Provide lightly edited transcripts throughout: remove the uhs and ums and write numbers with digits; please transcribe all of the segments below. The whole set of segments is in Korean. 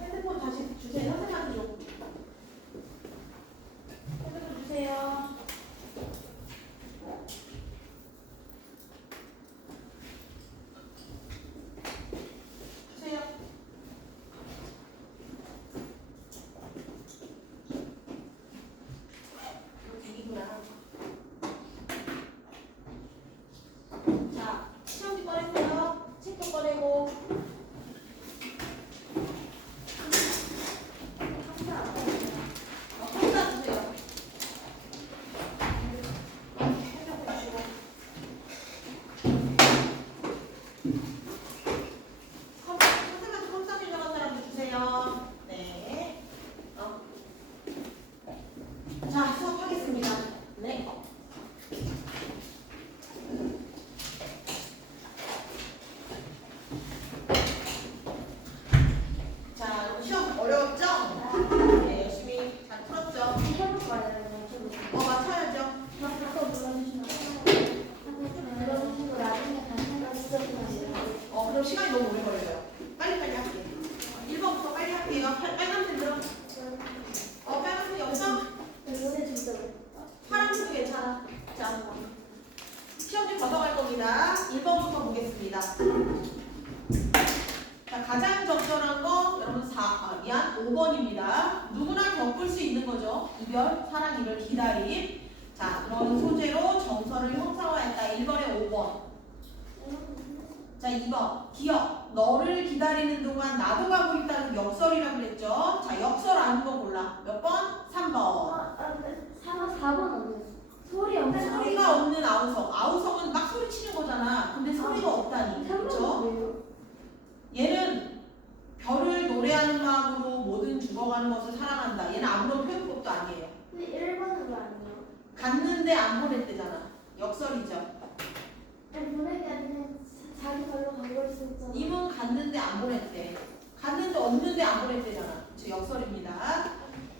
핸드폰 다시 주세요. 선생님한테 줘. 핸드폰 주세요. 주세요. 이거구나. 자, 시험지 꺼내세요. 책도 꺼내고. 컴퓨터 주세요. 핸드폰 주시고. 선생님한테 컴퓨터 들어간 사람 주세요. 네. 자, 수업하겠습니다. 네. 자, 여러분 시험 어려웠죠? 네, 열심히 잘 풀었죠? 맞춰야죠. 그럼 시간이 너무 오래 걸려요. 빨리빨리 할게요. 1번부터 빨리 할게요. 빨간색 들어. 빨간색 여기서? 파란색 괜찮아. 자, 시험지 걷어갈 겁니다. 1번부터 보겠습니다. 자, 가장 적절한 거 여러분 5번입니다. 누구나 겪을 수 있는 거죠. 이별, 사랑, 이별, 기다림. 자, 그런 소재로 정서를 형상화했다. 1번에 5번. 자, 2번. 기억. 너를 기다리는 동안 나도 가고 있다는 역설이라고 그랬죠. 자, 역설 아는 거 골라. 몇 번? 3번. 4번 소리가 없는 아우성. 아우성은 막 소리치는 거잖아. 근데 소리가 없다니. 그렇죠? 얘는 별을 노래하는 마음으로 모든 죽어가는 것을 사랑한다. 얘는 아무런 표현법도 아니에요. 근데 1번은 거 아니에요? 갔는데 안 보냈대잖아. 역설이죠. 아니 보내기 아니라 자기 별로 가고 있었잖아. 님은 갔는데 안 보냈대. 갔는데 없는데 안 보냈대잖아. 저 역설입니다.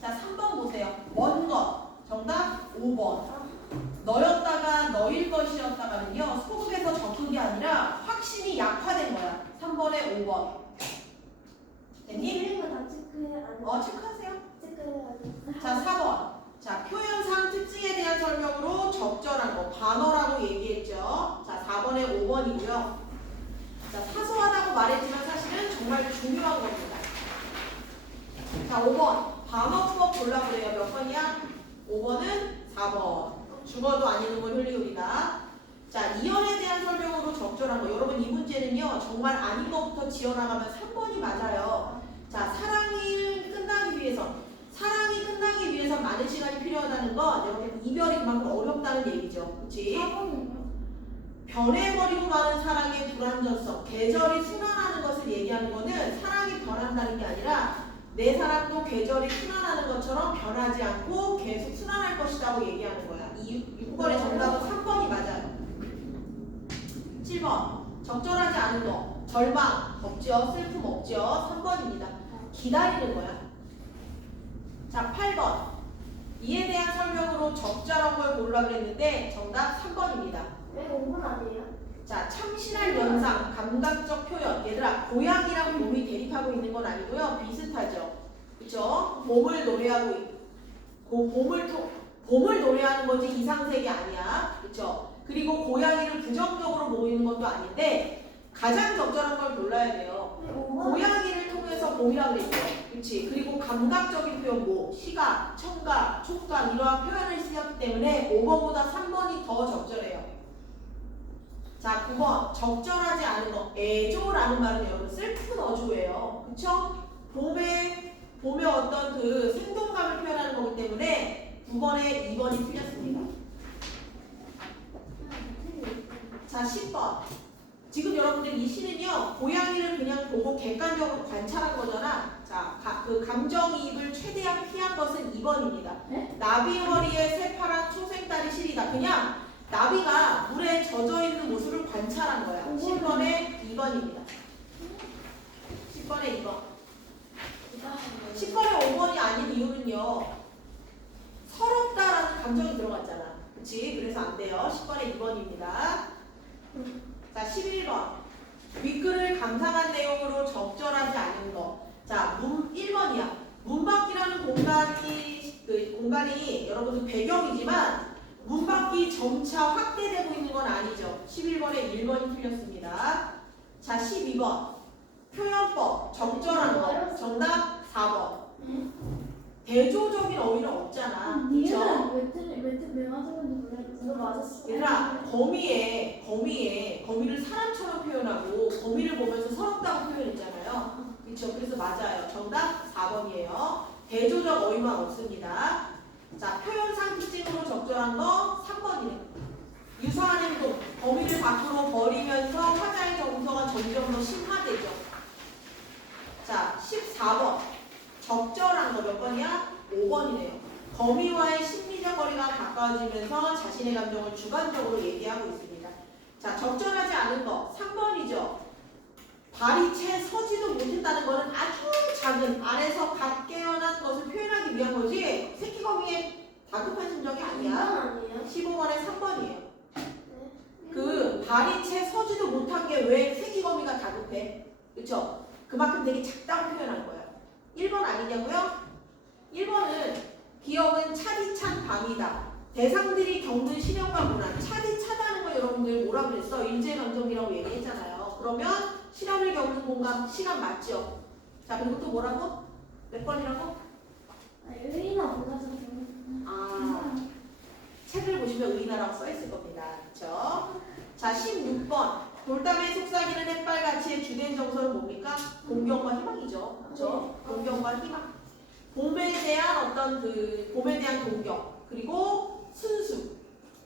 자, 3번 보세요. 먼 것. 정답 5번. 너였다가 너일 것이었다가는요. 소급에서 적힌 게 아니라 확신이 약화된 거야. 3번에 5번. 됐니? 이런 거다 체크해야 안 돼. 체크하세요. 체크해야 돼. 자, 4번. 자, 표현상 특징에 대한 설명으로 적절한 거, 반어라고 얘기했죠. 자, 4번에 5번이고요. 자, 사소하다고 말했지만 사실은 정말 중요한 겁니다. 자, 5번. 반어부업 골라 그래요. 몇 번이야? 5번은 4번. 죽어도 안 읽는 건 흘리우리다. 자, 이연에 대한 설명으로 적절한 거. 여러분 이 문제는요. 정말 아닌 것부터 지어나가면 3번이 맞아요. 자, 사랑이 끝나기 위해서 많은 시간이 필요하다는 건 여러분 이별이 그만큼 어렵다는 얘기죠. 그치? 4번은요? 변해버리고 마는 사랑의 불완전성, 계절이 순환하는 것을 얘기하는 거는 사랑이 변한다는 게 아니라 내 사랑도 계절이 순환하는 것처럼 변하지 않고 계속 순환할 것이라고 얘기하는 거야. 이 6번의 정답은 3번이 맞아요. 7번. 적절하지 않은 거. 절망 없죠. 슬픔 없죠. 3번입니다. 기다리는 거야. 자, 8번. 이에 대한 설명으로 적절한 걸 골라 그랬는데 정답 3번입니다. 왜 5번 아니에요? 자, 참신할 연상, 감각적 표현. 얘들아, 고양이랑 봄이 대립하고 있는 건 아니고요. 비슷하죠. 그쵸? 봄을 노래하고 봄을 노래하는 거지 이상색이 아니야. 그쵸? 그리고 고양이를 부정적으로 보이는 것도 아닌데 가장 적절한 걸 골라야 돼요. 왜 5번? 고양이를 통해서 봄이라고 그랬죠. 그치? 그리고 감각적인 표현, 시각, 청각, 촉각 이러한 표현을 쓰였기 때문에 5번보다 3번이 더 적절해요. 자, 9번. 적절하지 않은 거. 애조라는 말은 여러분 슬픈 어조예요. 그쵸? 봄의 어떤 그 생동감을 표현하는 거기 때문에 9번에 2번이 틀렸습니다. 자, 10번. 지금 여러분들 이 시는요, 고양이를 그냥 보고 객관적으로 관찰한 거잖아. 자, 그 감정이입을 최대한 피한 것은 2번입니다. 네? 나비 허리에 새파란 초생딸이 시리다. 그냥 나비가 물에 젖어 있는 모습을 관찰한 거야. 10번에 2번입니다. 10번에 2번. 10번에 5번이 아닌 이유는요, 서럽다라는 감정이 들어갔잖아. 그치? 그래서 안 돼요. 10번에 2번입니다. 자, 11번. 윗글을 감상한 내용으로 적절하지 않은 거. 자, 1번이야. 문밖이라는 공간이 여러분들 배경이지만 문밖이 점차 확대되고 있는 건 아니죠. 11번에 1번이 틀렸습니다. 자, 12번. 표현법, 적절한 거. 정답 4번. 대조적인 어휘는 없잖아. 그쵸? 왜 맞았는지 모르겠어. 맞았어. 얘들아, 거미를 사람처럼 표현하고 거미를 보면서 서럽다고 표현했잖아요. 그쵸? 그래서 맞아요. 정답 4번이에요. 대조적 어휘만 없습니다. 자, 표현상 특징으로 적절한 거 3번이에요. 유사한 행동, 거미를 밖으로 버리면서 화자의 정서가 점점 더 심화되죠. 자, 14번. 적절한 거 몇 번이야? 5번이네요. 거미와의 심리적 거리가 가까워지면서 자신의 감정을 주관적으로 얘기하고 있습니다. 자, 적절하지 않은 거 3번이죠. 발이 채 서지도 못했다는 거는 아주 작은 안에서 갓 깨어난 것을 표현하기 위한 거지 새끼거미의 다급한 심정이 아니야. 15번에 3번이에요. 그 발이 채 서지도 못한 게 왜 새끼거미가 다급해? 그쵸? 그만큼 되게 작다고 표현한 거야. 1번 아니냐고요? 1번은 기억은 차디찬 밤이다. 대상들이 겪는 시련과 고난. 차디차다는 거 여러분들 뭐라 그랬어? 일제감정이라고 얘기했잖아요. 그러면 시련을 겪는 공간 시간 맞죠? 자, 그리고 또 뭐라고? 몇 번이라고? 의인아 몰라서 책을 보시면 의인아라고 써있을 겁니다. 그쵸? 자, 16번. 돌담에 속삭이는 햇발같이의 주된 정서는 뭡니까? 동경과 희망이죠. 그쵸? 동경과 희망. 봄에 대한 봄에 대한 동경. 그리고 순수.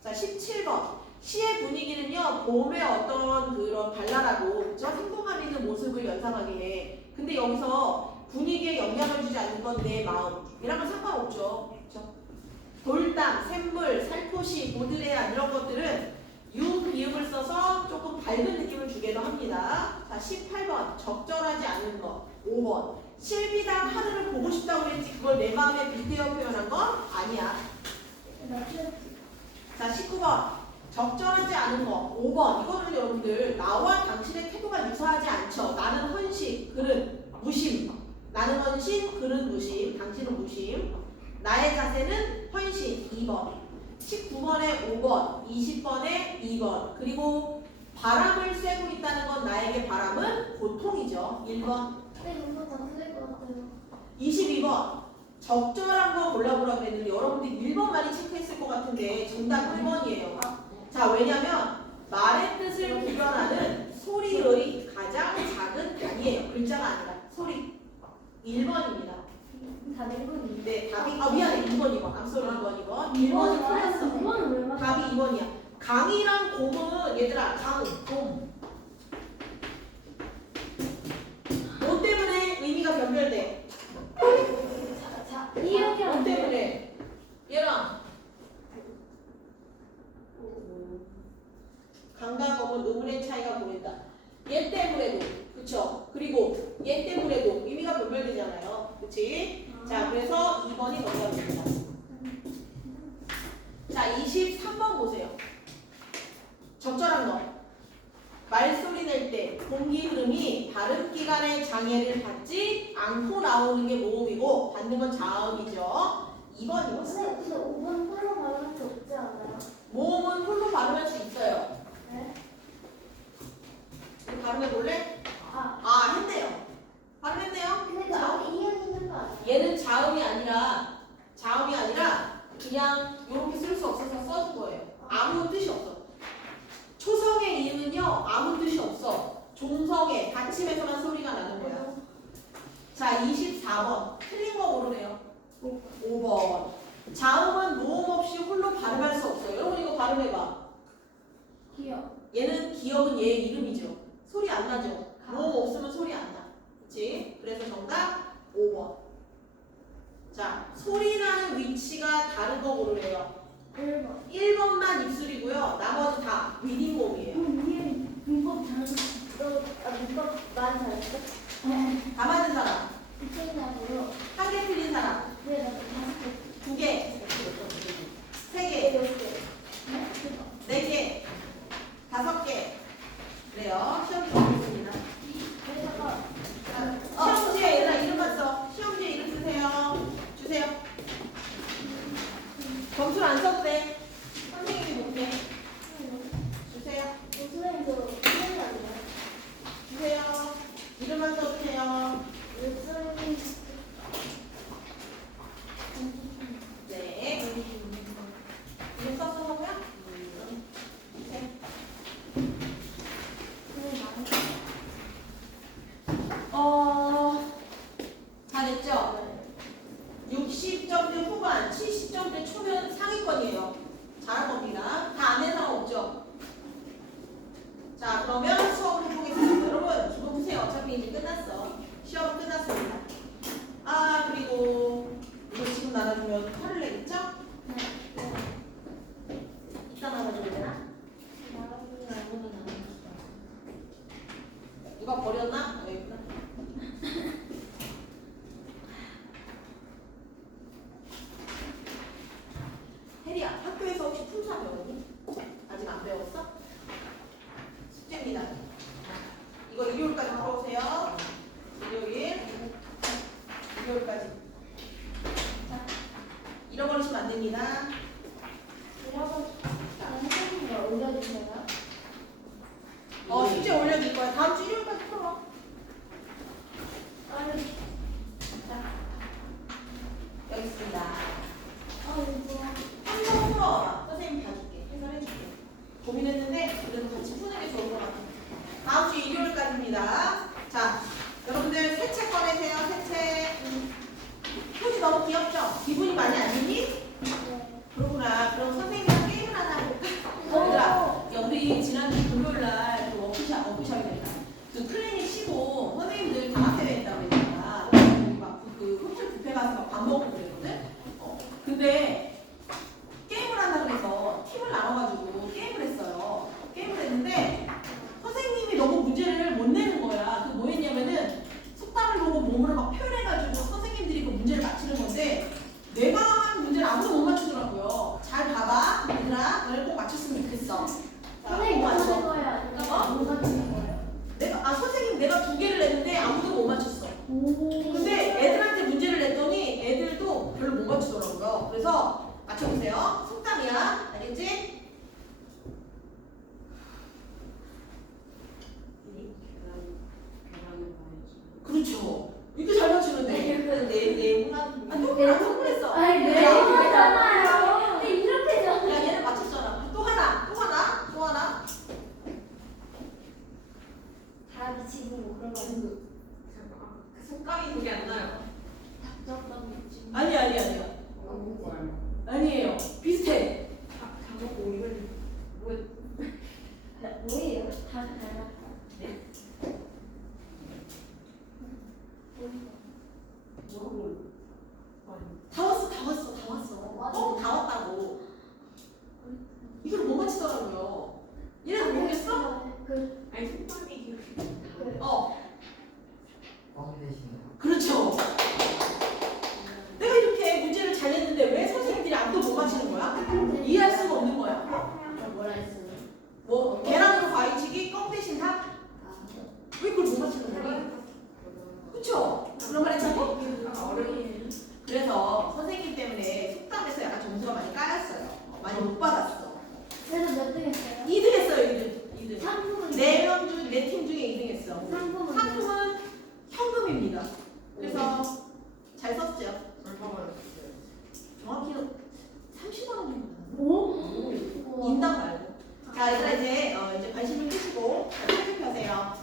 자, 17번. 시의 분위기는요, 봄의 어떤 그런 발랄하고, 그쵸? 생동감 있는 모습을 연상하게 해. 근데 여기서 분위기에 영향을 주지 않는 건 내 마음. 이랑은 상관없죠. 그쵸? 돌담, 샘물, 살포시, 보드레안 이런 것들은 유, 비음을 써서 조금 밝은 느낌을 주기도 합니다. 자, 18번. 적절하지 않은 거. 5번. 실비당 하늘을 보고 싶다고 했지 그걸 내 마음에 빗대어 표현한 건 아니야. 자, 19번. 적절하지 않은 거. 5번. 이거는 여러분들 나와 당신의 태도가 유사하지 않죠. 나는 헌신, 그는 무심. 나는 헌신, 그는 무심. 당신은 무심. 나의 자세는 헌신. 2번. 19번에 5번, 20번에 2번. 그리고 바람을 쐬고 있다는 건 나에게 바람은 고통이죠. 1번. 네, 이거 다 틀릴 것 같아요. 22번. 적절한 거 골라보라 그랬는데 여러분들 1번 많이 체크했을 것 같은데 정답 1번이에요. 자, 왜냐면 말의 뜻을 구별하는 소리의 가장 작은 단위예요. 글자가 아니라 소리. 1번입니다. 다 1번이에요. 네, 답이 미안해. 2번. 암소리 2번. 1번은 틀렸어. 2번은 왜 맞아? 답이 2번이야. 강이랑 곰은 얘들아 곰. 뭐 때문에 의미가 변별돼? 뭐 때문에? 얘랑 강과 곰은 의문의 차이가 보인다. 얘 때문에도 그쵸? 그리고 얘 때문에도 의미가 변별되잖아요. 그치? 자, 그래서 2번이 정답입니다. 자, 23번 보세요. 적절한 거. 말소리 낼 때 공기 흐름이 발음기관의 장애를 받지 않고 나오는 게 모음이고 받는 건 자음이죠. 2번이었어요. 근데 5번 홀로 발음할 수 없지 않아요? 모음은 홀로 발음할 수 있어요. 네? 발음해 볼래? 했네요. 발음했네요. 근데 그 자, 앞에 이응 있는 거 아니에요? 얘는 자음이 아니라 그냥 이렇게 쓸 수 없어서 써준 거예요. 아무 뜻이 없어. 초성의 이음은요 아무 뜻이 없어. 종성의 받침에서만 소리가 나는 거야. 자, 24번 틀린 거 모르네요. 5번. 자음은 모음 없이 홀로 발음할 수 없어요. 여러분 이거 발음해봐. 기억. 얘는 기억은 얘 이름이죠. 소리 안 나죠. 모음 없으면 소리 안 나. 그치? 그래서 정답 5번. 자, 소리 나는 위치가 다른 거 고르래요. 1번. 1번만 입술이고요. 나머지 다 위딩모음이에요. 문법 잘했어. 문법 많이 잘했어? 네. 다 맞은 사람. 이쪽이냐고요? 한 개 틀린 사람. 네, 나도 5개. 2개. 3개. 네, 6개. 네? 4개. 5개. 그래요. 시험 보겠습니다. 누가 버렸나? 여기 있구나. 혜리야, 학교에서 혹시 품사 배웠니? 아직 안 배웠어? 숙제입니다. 이거 일요일까지 풀어오세요. 일요일까지. 잃어버리시면 안 됩니다. 선생님이 올려주세요. 숙제 올려줄 거야. 다음 주 일요일까지 풀어. 여기 있습니다. 한번 풀어. 선생님 봐줄게. 해설해줄게. 고민했는데 그래도 같이 푸는 게 좋을 것 같아. 다음 주 일요일까지입니다. 자, 여러분들 새 책 꺼내세요. 새 책. 표지 너무 귀엽죠? 기분이 많이 안 좋니? 그러구나. 그럼 선생님이랑 게임을 하나 해볼까? 얘들아, 야, 우리 지난주 금요일날 그 워크샵이 됐다. 그 클리닉 쉬고 선생님들 다 학교에 있다고 그랬잖아. 우리 막그 홈쇼 뷔페 가서 막 밥 먹고 그랬거든? 근데 게임을 한다고 해서 팀을 나눠가지고 게임을 했어요. 게임을 했는데 선생님이 너무 문제를 못 내는 거야. 그 뭐 했냐면은 속담을 보고 몸으로 막 표현해가지고 선생님들이 그 문제를 맞히는 건데 내가 한 문제를 아무도 못 맞추더라고요. 잘 봐봐. 얘들아, 너네 꼭 맞췄으면 좋겠어. 자, 선생님 꼭 뭐 맞춰. 하는 거예요? 뭐 맞추는 거예요? 선생님 내가 2개를 냈는데 아무도 못 맞췄어. 근데 애들한테 문제를 냈더니 애들도 별로 못 맞추더라고요. 그래서 맞춰보세요. 속담이야. 알겠지? 그렇죠. 이렇게 잘 맞추는데. 동그랬어. 아니 네 하잖아요. 이렇게 줘. 야, 얘는 맞췄잖아. 또 하나. 다 미치고 뭐 그런 거 아니고. 속감이 그게 안 나요. 답정감 미치고. 아니에요. 아니에요. 비슷해. 가먹고 이걸 뭐예요? 다 닮았다. 다 왔어. 다 왔다고. 이걸 못 맞히더라고요. 얘네들 모르겠어? 아니 속감이 그렇죠. 내가 이렇게 문제를 잘 냈는데 왜 선생님들이 아무도 못 맞히는 거야? 이해할 수가 없는 거야. 뭐라 했어요? 뭐 계란으로 과일치기, 껌 대신 닭? 왜 그걸 못 맞히는 거야? 그렇죠? 그런 말 했잖아? 어려운 그래서 선생님 때문에 속담에서 약간 점수가 많이 까였어요. 많이 못 받았어. 그래서 몇 등 했어요? 2등 했어요, 2등. 상품은 4팀 중에 2등 했어. 상품은 상품은 현금입니다. 그래서 잘 썼죠. 정확히는 30만 원 정도 받았나? 오? 인당 말고. 자, 얘들아 이제 관심을 끄시고 책을 펴세요.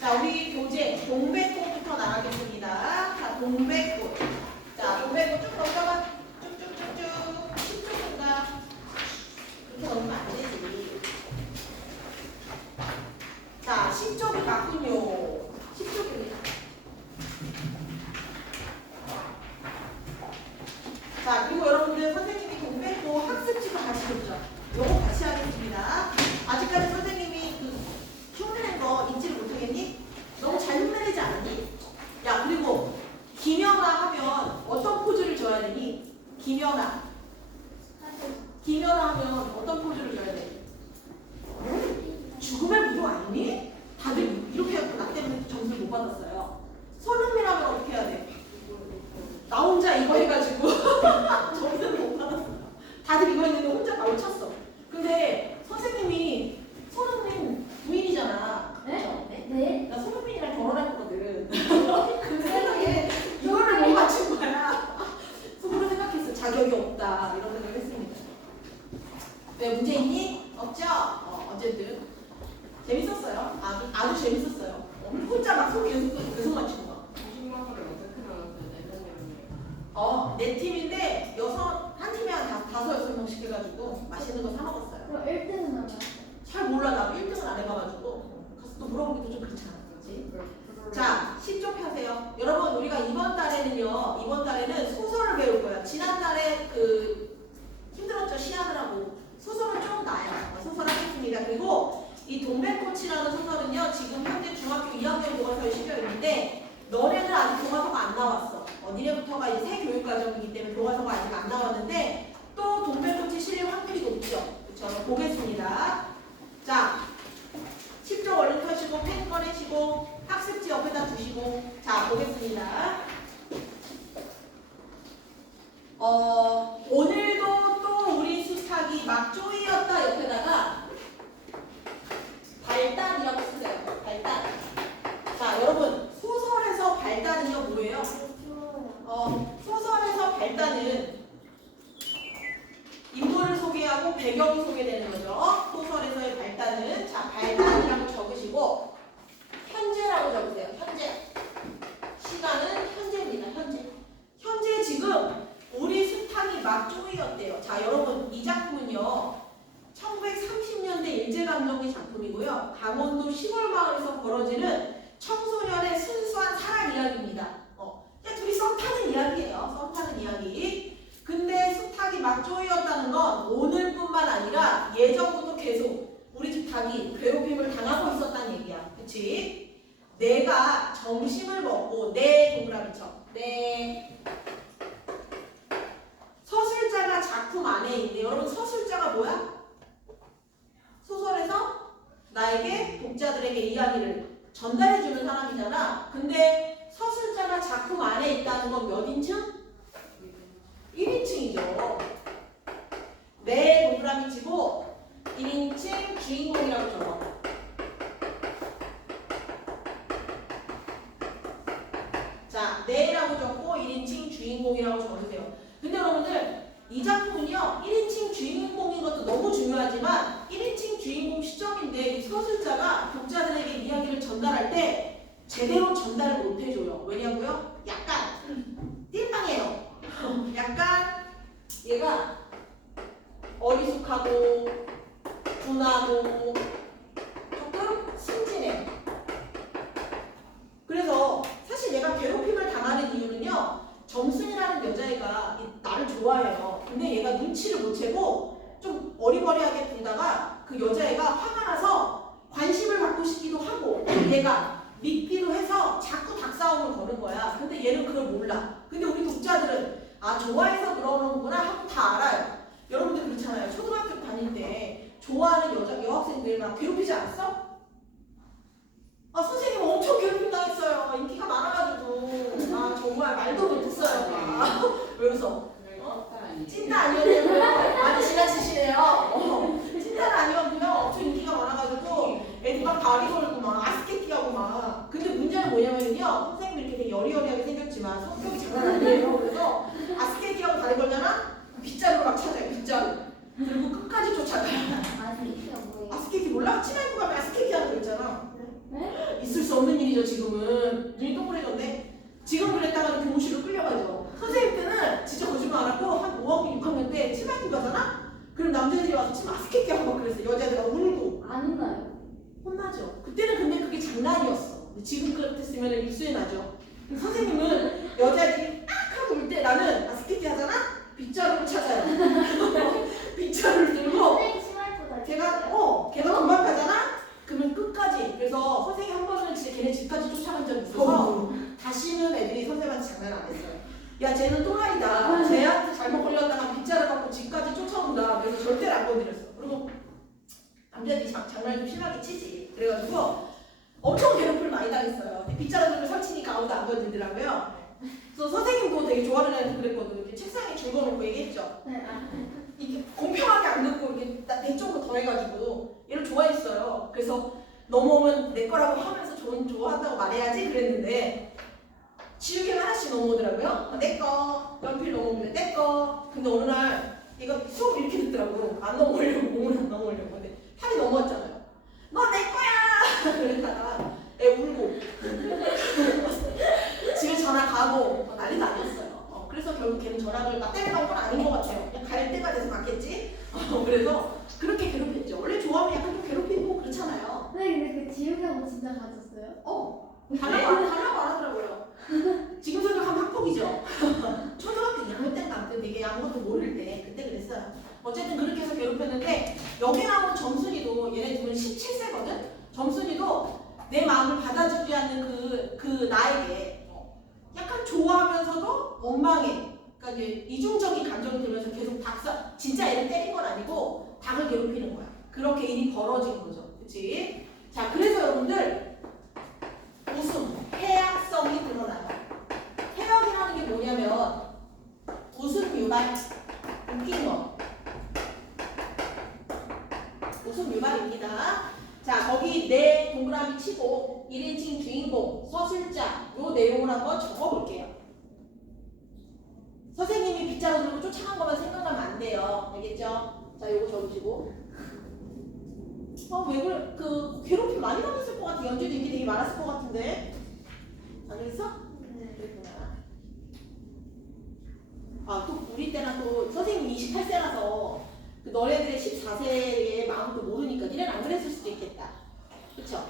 자, 우리 교재 동백꽃부터 나가겠습니다. 자, 동백꽃. 자, 동백꽃 쭉 넘겨봐. 쭉쭉쭉쭉. 10초인가? 그렇게 넘으면 안 되지. 자, 10쪽이 맞군요. 10쪽입니다. 자, 그리고 여러분들 선생님이 동백꽃 학습지도 같이 줬죠. 요거 같이 하겠습니다. 아직까지 선생님이 그 흉내낸 거 잊지를 못하겠니? 너무 잘 흉내내지 않았니? 야, 그리고 김영아 나왔어. 니네부터가 이제 새 교육과정이기 때문에 교과서가 아직 안 나왔는데 또 동백꽃이 실릴 확률이 높죠. 그렇죠? 보겠습니다. 자, 10쪽 얼른 펴시고 펜 꺼내시고 학습지 옆에다 두시고 자 보겠습니다. 오늘도 또 우리 수탁이 막 쪼이었다 옆에다가 발단이라고 쓰세요. 발단. 자 여러분 소설에서 발단은요 뭐예요? 소설에서 발단은 인물을 소개하고 배경이 소개되는 거죠. 소설에서의 발단은 자 발단이라고 적으시고 현재라고 적으세요. 현재. 시간은 현재입니다. 현재. 현재 지금 우리 수탁이 막 쪼이었대요. 자 여러분 이 작품은요 1930년대 일제강점기 작품이고요. 강원도 시골마을에서 벌어지는 청소년의 순수한 사랑 이야기입니다. 그냥 둘이 썸 타는 이야기예요. 썸 타는 이야기. 근데 수탉이 막 쪼이었다는 건 오늘뿐만 아니라 예전부터 계속 우리 수탉이 괴롭힘을 당하고 있었다는 얘기야. 그치? 내가 점심을 먹고 내 동그라미 쳐. 내 서술자가 작품 안에 있는데 여러분 서술자가 뭐야? 소설에서 나에게 독자들에게 이야기를 전달해주는 사람이잖아. 근데 서술자가 작품 안에 있다는 건 몇 인칭? 1인칭이죠. 내 동그라미 치고 1인칭 주인공이라고 적어. 자, 내라고 적고 1인칭 주인공이라고 적으세요. 근데 여러분들 이 작품은요 1인칭 주인공인 것도 너무 중요하지만 1인칭 주인공 시점인데 이 서술자가 독자들에게 이야기를 전달할 때 제대로 전달을 못 해줘요. 왜냐고요? 약간 띨빵해요. 약간 얘가 어리숙하고 둔하고 조금 순진해. 그래서 사실 내가 괴롭힘을 당하는 이유는요 점순이라는 여자애가 나를 좋아해요. 근데 얘가 눈치를 못 채고 좀 어리버리하게 굴다가 그 여자애가 화가 나서 관심을 받고 싶기도 하고 얘가 믿기도 해서 자꾸 닭싸움을 거는 거야. 근데 얘는 그걸 몰라. 근데 우리 독자들은 아 좋아해서 그러는구나 하고 다 알아요. 여러분들 그렇잖아요. 초등학교 다닐 때 좋아하는 여학생들 막 괴롭히지 않았어? 아 선생님 엄청 괴롭힘 당했어요. 인기가 많아가지고 아 정말 말도 못했어요. 왜 웃어? 찐따 아니었냐고요? 많이 지나치시네요. 찐따는 아니었고요. 엄청 인기가 많아가지고 애들 막 다리 걸고 막 아스케티하고 막. 근데 문제는 뭐냐면요. 선생님이 이렇게 되게 여리여리하게 생겼지만 성격이 장난 아니에요. 그래서 아스케티하고 다리 걸잖아? 빗자루로 막 찾아요. 빗자루. 그리고 끝까지 쫓아가요. 아스케티가 뭐예요? 아스케티 몰라? 친한 가면 아스케티 하는 거 있잖아. 네? 있을 수 없는 일이죠. 지금은 눈이 동그래졌네. 지금 그랬다가는 교무실로 끌려가죠. 선생님 때는 진짜 거짓말 안 하고 한 5학년 6학년 때 치마입고 가잖아. 그럼 남자들이 와서 치마 아스케티 하고 막 그랬어. 여자애가 울고 안 혼나요? 혼나죠. 그때는 근데 그게 장난이었어. 근데 지금 같았으면 입수에 나죠. 선생님은 여자애들이 딱 하고 울 때 나는 아스케티 하잖아. 빗자루를 찾아요. 빗자루를 들고 선생님 치마 입고 다니세요? 걔가 도망가잖아. 그러면 끝까지. 그래서 선생님 한 번은 진짜 걔네 집까지 쫓아간 적이 있어서 다시는 애들이 선생님한테 장난 안 했어요. 야 쟤는 또라이다. 쟤한테 잘못 걸렸다가 빗자루 갖고 집까지 쫓아온다. 그래서 절대로 안 건드렸어. 그리고 남자들이 장난을 좀 심하게 치지. 그래가지고 엄청 괴롭힘을 많이 당했어요. 빗자루를 설치니까 아무도 안 건드리더라고요. 그래서 선생님도 되게 좋아하는 애한테 그랬거든요. 이렇게 책상에 줄거놓고 얘기했죠. 네. 이게 공평하게 안 긋고 이렇게 내 쪽으로 더 해가지고 얘를 좋아했어요. 그래서 넘어오면 내 거라고 하면서 좋아한다고 말해야지 그랬는데 지우개를 하나씩 넘어오더라고요. 내 거, 연필 넘어오면 내 거. 근데 어느 날 얘가 수업 이렇게 듣더라고. 안 넘어오려고, 몸을 안 넘어오려고. 근데 팔이 넘어왔잖아요. 너 내 거야! 그랬다가 애 울고 집에 전화 가고 난리도 아니었어요. 그래서 결국 걔는 전학을 막 때려간 건 아닌 것 같아요. 그냥 갈 때가 돼서 갔겠지. 그래서 그렇게 괴롭혔죠. 원래 좋아하면 약간 좀 괴롭히고 그렇잖아요. 근데 그 지우개하고 진짜 가졌어요? 달라고 안 하더라고요. 지금 생각하면 학폭이죠. 초등학교 2학년 때인가 아무튼 되게 아무것도 모를 때 그때 그랬어요. 어쨌든 그렇게 해서 괴롭혔는데 여기 나오는 점순이도 얘네 지금 17세거든. 점순이도 내 마음을 받아주지 않는 그 나에게 약간 좋아 원망해. 그러니까 이제 이중적인 감정이 들면서 계속 진짜 애를 때린 건 아니고 닭을 괴롭히는 거야. 그렇게 일이 벌어진 거죠. 그치? 자, 그래서 여러분들 웃음, 해악성이 드러나요. 해악이라는 게 뭐냐면 웃음 유발, 웃긴 거. 웃음 유발입니다. 자, 거기 내 동그라미 치고 1인칭 주인공, 서술자 요 내용을 한번 적어볼게요. 선생님이 빗자루 들고 쫓아간 것만 생각하면 안 돼요. 알겠죠? 자, 요거 적으시고. 왜 그래? 괴롭힘 많이 당했을 것 같아. 연주도 인기 되게 많았을 것 같은데. 안 그랬어? 네. 그랬구나. 또 우리 때는 또 선생님이 28세라서 너네들의 14세의 마음도 모르니까 니네는 안 그랬을 수도 있겠다. 그쵸?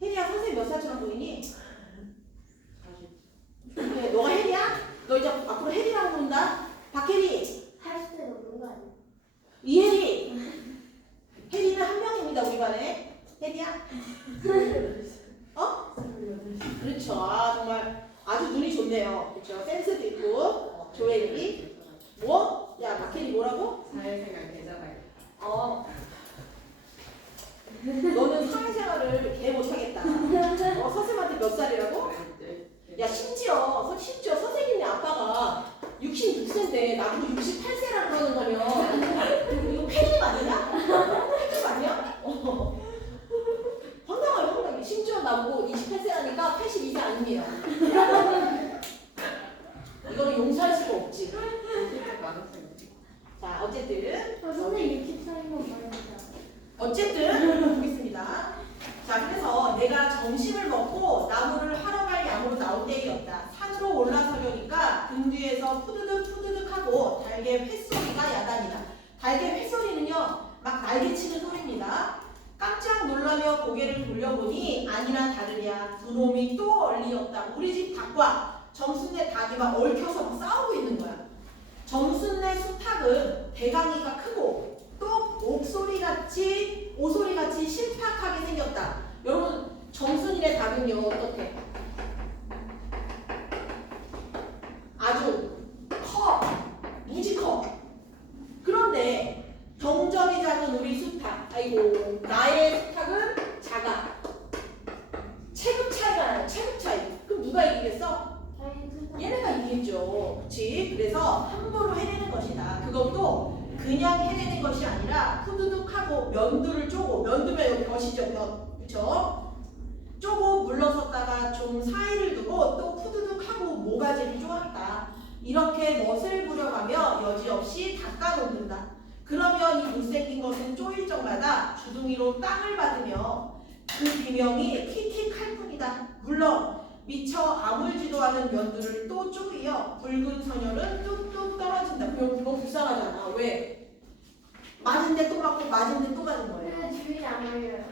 혜리야, 선생님 몇 살처럼 보이니? 그래, 너가 혜리야? 너 이제 앞으로 혜리라고 부른다? 박혜리, 80대 넘는 거 아니야? 이혜리. 혜리는 한 명입니다, 우리 반에. 혜리야? 어? 그렇죠. 정말 아주 눈이 좋네요. 그렇죠. 센스도 있고. 조혜리. 뭐? 야, 박혜리 뭐라고? 사회생활 되잖아요. 너는 사회생활을 개 못하겠다. 선생님한테 몇 살이라고? 야, 심지어 선생님네 아빠가 66세인데 나보고 68세라고 그러는다면 이거 패기 맞냐? 패기 맞냐? 황당하게. 심지어 나보고 28세라니까 82세 아닙니다. 이거는 용서할 수가 없지. 자, 어쨌든 선생님 64인 건 말입니다. 어쨌든 보겠습니다. 자, 그래서 내가 점심을 먹고 나무를 하러 갈 양으로 나올 때였다. 산으로 올라서려니까 등 뒤에서 푸드득 하고 달개 횟소리가 야단이다. 달개 횟소리는요, 막 날개치는 소리입니다. 깜짝 놀라며 고개를 돌려보니 아니나 다르랴 두 놈이 또 얼리었다. 우리 집 닭과 점순네 닭이 막 얽혀서 막 싸우고 있는 거야. 점순네 수탉은 대강이가 크고 또 오소리같이 실팍하게 생겼다. 여러분, 점순이네 닭은요 어떻게? 아주 커, 무지 커. 그런데 경적이 작은 우리 수탉, 아이고 나의 수탉은 작아. 체급 차이가 나요. 체급 차이. 그럼 누가 이기겠어? 얘네가 이기겠죠. 그치? 그래서 함부로 해내는 것이다. 그것도 그냥 해내는 것이 아니라 후두둑하고 면두를 쪼고, 면두면 여기 벼시죠, 면. 그쵸? 쪼고 물러섰다가 좀 사이를 두고 또 후두둑하고 모가지를 쪼았다. 이렇게 멋을 부려가며 여지없이 닦아놓는다. 그러면 이 못생긴 것은 쪼일 적마다 주둥이로 땅을 받으며 그 비명이 킥킥할 뿐이다. 물론 미처 아물지도 않은 면두를 또 쪼이어 붉은 선혈은 뚝뚝 떨어진다. 그럼 불쌍하잖아. 왜? 맞은데 또 맞고 맞은데 또 맞은 거예요. 근데 주인이 안 말려요.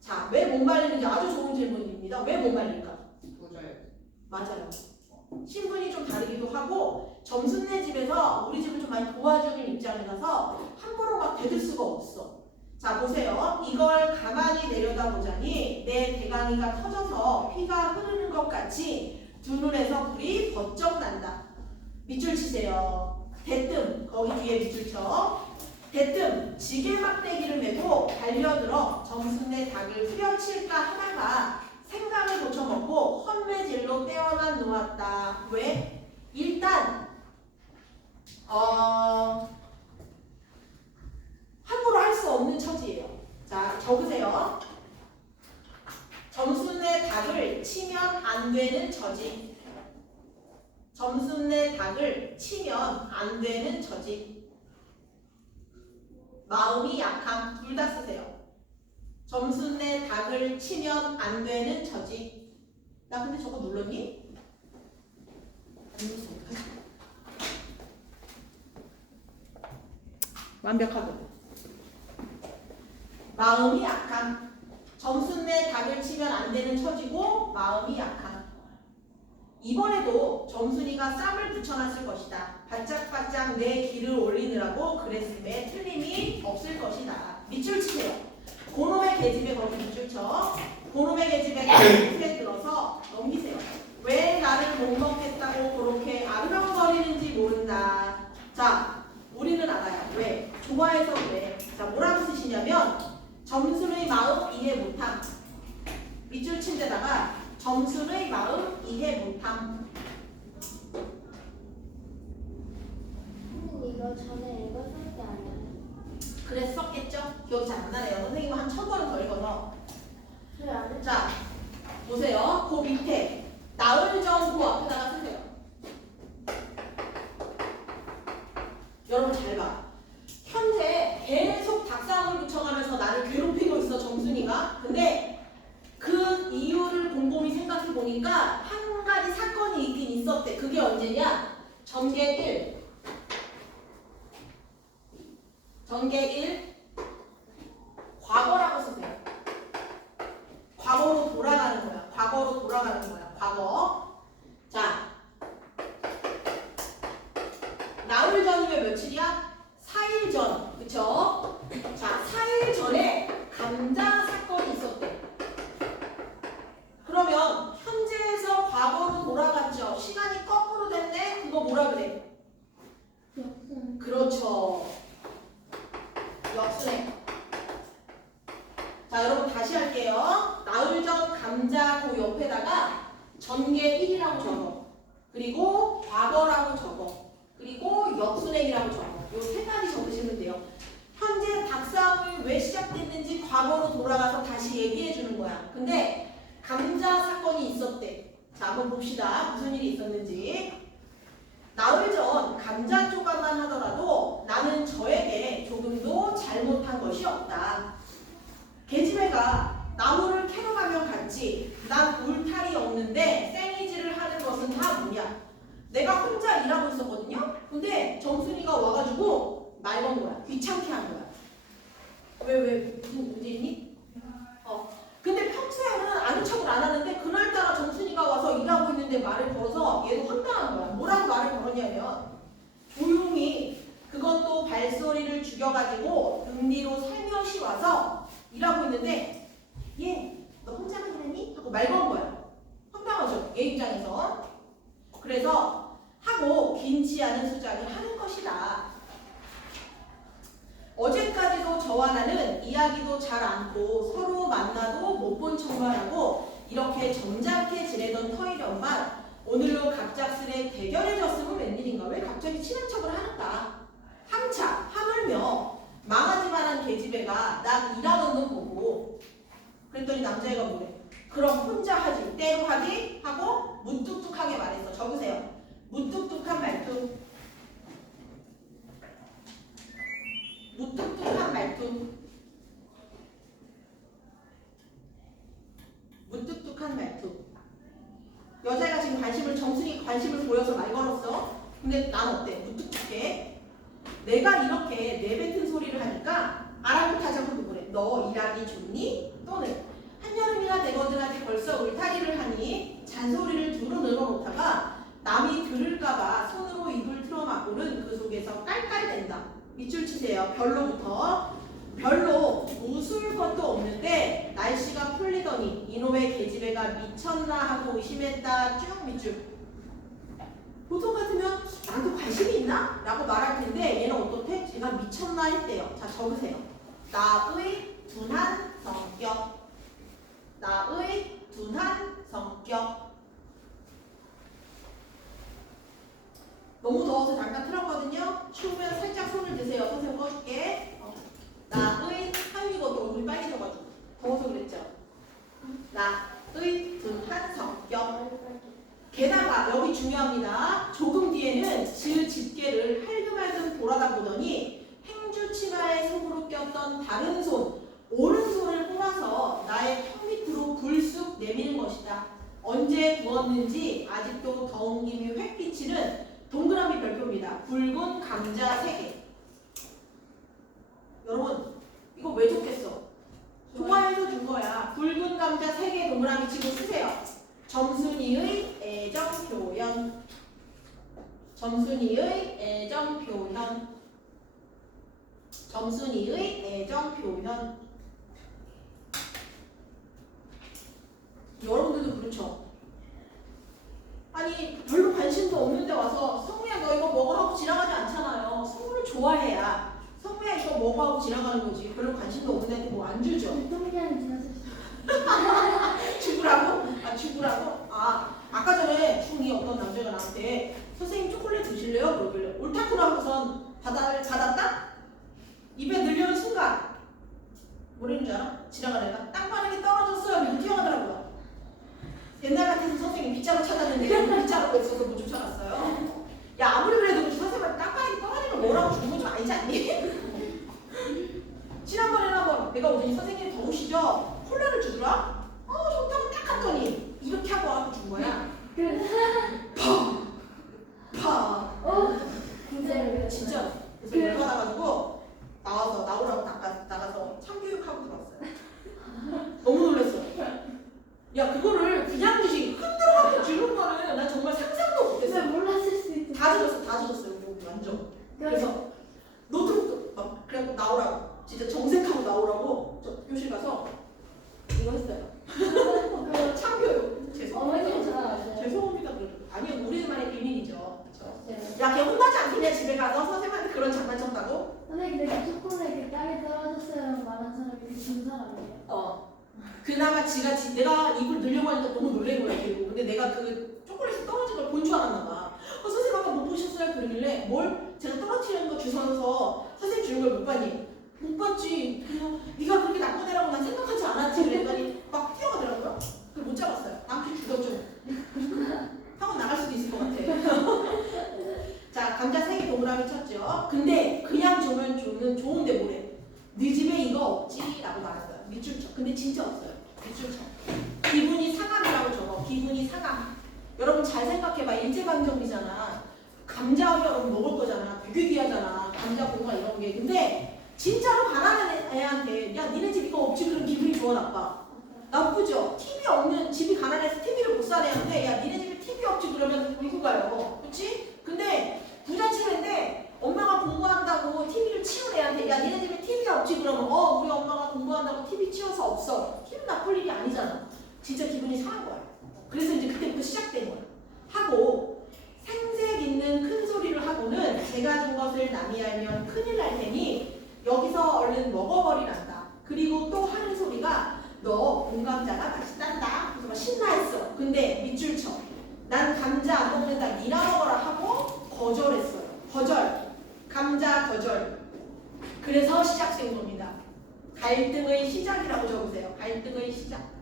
자, 왜 못 말리는지 아주 좋은 질문입니다. 왜 못 말릴까? 맞아요. 신분이 좀 다르기도 하고 점순네 집에서 우리 집을 좀 많이 도와주는 입장이라서 함부로 막 대들 수가 없어. 자, 보세요. 이걸 가만히 내려다보자니 내 대강이가 터져서 피가 흐르는 것 같이 두 눈에서 불이 번쩍 난다. 밑줄 치세요. 대뜸, 거기 뒤에 밑줄 쳐. 대뜸 지게 막대기를 메고 달려들어 점순네 닭을 후려칠까 하다가 생강을 고쳐먹고 헌매질로 떼어만 놓았다. 왜? 일단 함부로 할 수 없는 처지예요. 자, 적으세요. 점순네 닭을 치면 안 되는 처지. 점순네 닭을 치면 안 되는 처지. 마음이 약함. 둘 다 쓰세요. 점순네 닭을 치면 안 되는 처지. 나 근데 저거 눌렀니? 안 눌렀어. 완벽하고. 마음이 약함. 점순네 닭을 치면 안 되는 처지고 마음이 약함. 이번에도 점순이가 쌈을 붙여놨을 것이다. 바짝바짝 내 기를 올리느라고 그랬음에 틀림이 없을 것이다. 밑줄 치세요. 고놈의 계집에 거기 밑줄 쳐. 고놈의 계집에 밑에 들어서 넘기세요. 왜 나를 못 먹겠다고 그렇게 밑줄 친 데다가 점순의 마음 이해 못함. 선생님 이거 전에 읽었을 때 아니에요? 그랬었겠죠? 기억이 잘 안 나네요. 선생님은 한 1000번은 더 읽어서. 네, 안 했죠. 자, 보세요. 그 밑에 나흘 전 그 앞에다가 쓰세요. 여러분 잘 봐. 현재 계속 닭싸움을 붙여가면서 나를 괴롭히고 있어 정순이가. 근데 그 이유를 곰곰이 생각해 보니까 한 가지 사건이 있긴 있었대. 그게 언제냐? 전개 1. 전개 1. 과거라고 쓰세요. 과거로 돌아가는 거야. 과거로 돌아가는 거야. 과거. 자, 나흘 전이면 며칠이야? 4일 전. 그쵸? 자, 4일 전에 감자 사건이 있었대. 그러면 현재에서 과거로 돌아갔죠. 시간이 거꾸로 됐네? 그거 뭐라 그래? 역순. 그렇죠. 역순행. 자, 여러분 다시 할게요. 나흘 전 감자 그 옆에다가 전개 1이라고 적어. 그리고 과거라고 적어. 그리고 역순행이라고 적어. 요 세 가지 적으시면 돼요. 현재 닭싸움이 왜 시작됐는지 과거로 돌아가서 다시 얘기해 주는 거야. 근데 감자 사건이 있었대. 자, 한번 봅시다. 무슨 일이 있었는지. 나흘 전 감자 조각만 하더라도 나는 저에게 조금도 잘못한 것이 없다. 계집애가 나무를 캐러 가면 갔지. 난 울타리 없는데 생이질을 하는 것은 다 뭐냐? 내가 혼자 일하고 있었거든요. 근데 정순이가 와가지고 말 건 거야. 귀찮게 한 거야. 왜 무슨 문제 있니? 근데 평소에는 아는 척을 안 하는데 그날따라 정순이가 와서 일하고 있는데 말을 걸어서 얘도 황당한 거야. 뭐라고 말을 걸었냐면 조용히 그것도 발소리를 죽여가지고 등 뒤로 살며시 와서 일하고 있는데 얘 너 혼자만 일하니? 하고 말 건 거야. 황당하죠? 얘 입장에서. 그래서 하고 긴치 않은 수작을 하는 것이다. 어제까지도 저와 나는 이야기도 잘 않고 서로 만나도 못 본 척만 하고 이렇게 점잖게 지내던 터이련만 오늘로 갑작스레 대결해졌으면 웬일인가? 왜 갑자기 친한 척을 하는가? 함차 하물며 망하지만한 계집애가 난 일하는 놈 보고 그랬더니 남자애가 뭐래? 그럼 혼자 하지 때로 하기 하고 무뚝뚝하게 말했어. 적으세요. 무뚝뚝한 말투. 무뚝뚝한 말투. 무뚝뚝한 말투. 여자가 지금 정순이 관심을 보여서 말 걸었어. 근데 난 어때? 무뚝뚝해. 내가 이렇게 내뱉은 소리를 하니까 아랑곳하지 않고 그래. 너 일하기 좋니? 또는 한여름이나 되거든 하지 벌써 울타리를 하니 잔소리를 두루 늘어놓다가 남이 들을까봐 손으로 입을 틀어막고는 그 속에서 깔깔댄다. 밑줄 치세요. 별로부터. 별로 웃을 것도 없는데 날씨가 풀리더니 이놈의 계집애가 미쳤나 하고 의심했다. 쭉 밑줄. 보통 같으면 나도 관심이 있나? 라고 말할 텐데 얘는 어떻대? 제가 미쳤나 했대요. 자, 적으세요. 나의 둔한 성격. 나의 둔한 성격. 너무 더워서 잠깐 틀었거든요. 추우면 살짝 손을 드세요. 선생님 꺼줄게. 나의 하윤이가 얼굴이 빨개져가지고 더워서 그랬죠. 나의 둔한 성격. 게다가 여기 중요합니다. 조금 뒤에는 지읒 집게를 할금할금 돌아다 보더니 행주 치마에 속으로 꼈던 다른 손, 오른손을 뽑아서 나의 턱 밑으로 불쑥 내미는 것이다. 언제 구웠는지 아직도 더운 김이 획 비치는 동그라미 별표입니다. 붉은 감자 3개. 여러분 이거 왜 좋겠어? 좋아해서 준 거야. 붉은 감자 3개 동그라미 치고 쓰세요. 점순이의 애정 표현. 점순이의 애정 표현. 점순이의 애정 표현. 여러분들도 그렇죠? 아니 별로 관심도 없는데 와서 성우야 너 이거 먹으러 하고 지나가지 않잖아요. 성우를 좋아해야 성우야 이거 먹어 하고 지나가는 거지. 별로 관심도 없는 애한테 뭐 안 주죠. 운동장 지나서 옛날 같아서 선생님 빗자루 찾았는데 빗자루가 없어서 못 쫓아갔어요. 야 아무리 그래도 선생님한테 깜빡이 떠가지고 뭐라고 주는 건 좀 아니지 않니? 지난번에는 한번 내가 오더니 선생님 더우시죠? 콜라를 주더라? 좋다고 딱 갔더니 이렇게 하고 와서 준 거야. 파! 진짜. 그래서 열받아가지고 나오라고 나가서 참교육하고 들어왔어요. 너무 놀랐어. 야 그거를 그냥 주지 흔들어갖고 주는 거는 난 정말 상상도 못했어. 몰랐을 수 있어. 다 젖었어 여기 완전. 그래서 노트북도 막 그래갖고 나오라고 진짜 정색하고 나오라고 저 교실 가서 이거 했어요. 참교육. 어머니는 전화하세요. 죄송합니다. 아니요 우리만의 비밀이죠. 야 걔 혼나지 않겠냐 집에 가서 선생님한테 그런 장난 쳤다고? 선생님 내가 초콜릿 땅에 떨어졌어요 말한 사람이 준 사람이에요. 그나마 내가 입을 늘려고 하니까 너무 놀란 거야 걔도. 근데 내가 그 초콜릿이 떨어진 걸 본 줄 알았나 봐. 선생님 아까 못 보셨어요? 그러길래 뭘? 제가 떨어뜨리는 거 주워서 선생님 주는 걸 못 봤니? 못 봤지. 그래서 네가 그렇게 나쁜 애라고 난 생각하지 않았지. 그랬더니 막 뛰어가더라고요. 그걸 못 잡았어요. 남편 죽었죠. 하고 나갈 수도 있을 것 같아. 자 감자 3개 동그라미 쳤죠. 근데 그냥 주면 좋은데 뭐래? 네 집에 이거 없지? 라고 말했어요. 밑줄 쳐. 근데 진짜 없어요. 밑줄 쳐. 기분이 상함이라고 적어. 기분이 상함. 여러분 잘 생각해봐. 일제강점기잖아. 감자 여러분 먹을 거잖아. 되게 귀하잖아. 감자 고구마 이런 게. 근데 진짜로 가난한 애한테 야 니네 집 이거 없지? 그럼 기분이 좋아 나빠? 나쁘죠? TV 없는 집이 가난해서 TV를 못 사는 애한테 야 니네 집에 TV 없지? 그러면 울고 가요. 그치? 근데 부잣집인데 엄마가 공부한다고 TV를 치운 애한테 야 니네 집에 TV 없지? 그러면 우리 엄마가 공부한다고 TV 치워서 없어. 기분 나쁠 일이 아니잖아. 진짜 기분이 상한 거야. 그래서 이제 그때부터 시작된 거야. 하고 생색 있는 큰 소리를 하고는 제가 준 것을 남이 알면 큰일 날 테니 여기서 얼른 먹어버리란다. 그리고 또 하는 소리가 너 공감자가 맛있단다. 그래서 막 신나했어. 근데 밑줄 쳐. 난 감자 안 먹는다. 니나 먹어라 하고 거절했어요. 거절. 감자 거절. 그래서 시작된 겁니다. 갈등의 시작이라고 적으세요. 갈등의 시작.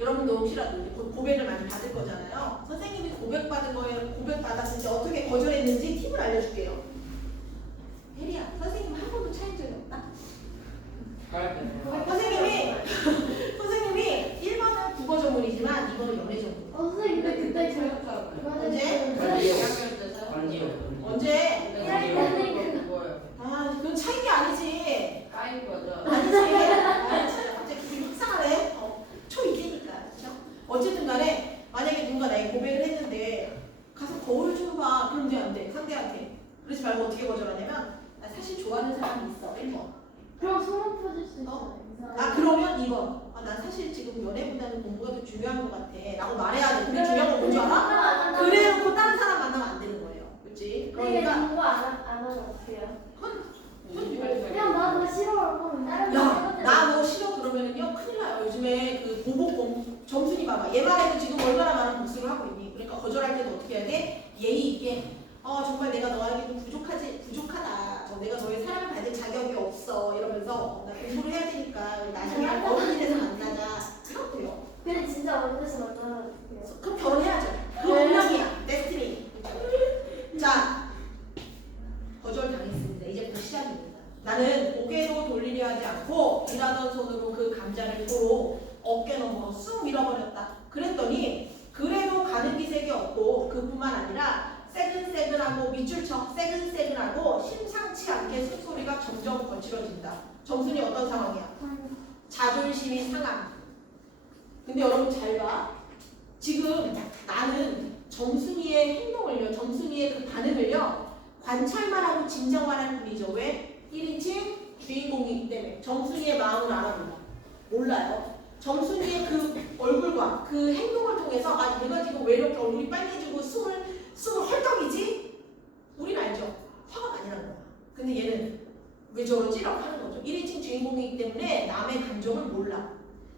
여러분도 혹시라도 고백을 많이 받을 거잖아요. 선생님이 고백받은 거에 고백받았을 때 어떻게 거절했는지 팁을 알려줄게요. 혜리야, 선생님 한 번도 차인 적이 없다? 선생님이 1번은 국어 전문이지만 2번은 연애 전문. 선생님 근데 그때 제가 언제? 그건 차인 게 아니지. 아니지. 갑자기 기분이 이상하네. 초이기니까. 그렇죠? 어쨌든 간에 만약에 누가 나에게 고백을 했는데 가서 거울을 좀 봐. 그럼 돼, 안 돼? 상대한테. 그러지 말고 어떻게 거절하냐면 나 사실 좋아하는 사람이 있어. 1번. 그럼 소문 퍼질 수 있어요. 그러면 2번. 난 사실 지금 연애보다는 공부가 더 중요한 것 같아. 라고 말해야 돼. 그게 중요한 건 뭔지 알아? 그래놓고 다른 사람 만나면 안 되는 거예요. 그치? 그러니까 공부 안 하면 어떻게 해요? 그냥 나 싫어. 그럼 다른 나 너 싫어 그러면은요 큰일 나요. 요즘에 그 보복 점순이 봐봐. 얘만 해도 지금 얼마나 많은 복수를 하고 있니? 그러니까 거절할 때도 어떻게 해야 돼? 예의 있게 정말 내가 너에게 좀 부족하다. 내가 너의 사랑을 받을 자격이 없어. 이러면서 나 공부를 해야 되니까 나중에 어른이 돼서 만나자. 그렇고요. 근데 진짜 어디서 만나면 어떡해요? 그럼 결혼해야죠. 그 운명이야. 데스티니. 자, 거절 당했습니다. 이제부터 시작입니다. 나는 고개로 돌리려 하지 않고 일하던 손으로 그 감자를 도로 어깨 너머로 쑥 밀어버렸다. 그랬더니 그래도 가는 기색이 없고 그뿐만 아니라 새근새근하고 밑줄 쳐 새근새근하고 심상치 않게 숨소리가 점점 거칠어진다. 정순이 어떤 상황이야? 자존심이 상함. 근데 여러분 잘 봐. 지금 나는 정순이의 행동을요, 정순이의 그 반응을요 관찰만 하고 짐작만 하는 뿐이죠. 왜? 1인칭 주인공이기 때문에 정순이의 마음을 알아몰라. 몰라요. 정순이의 그 얼굴과 그 행동을 통해서 얘가 지금 왜 이렇게 얼굴이 빨개지고 숨을 헐떡이지? 우린 알죠. 화가 많이 나는 거야. 근데 얘는 왜 저러지? 라고 하는 거죠. 1인칭 주인공이기 때문에 남의 감정을 몰라.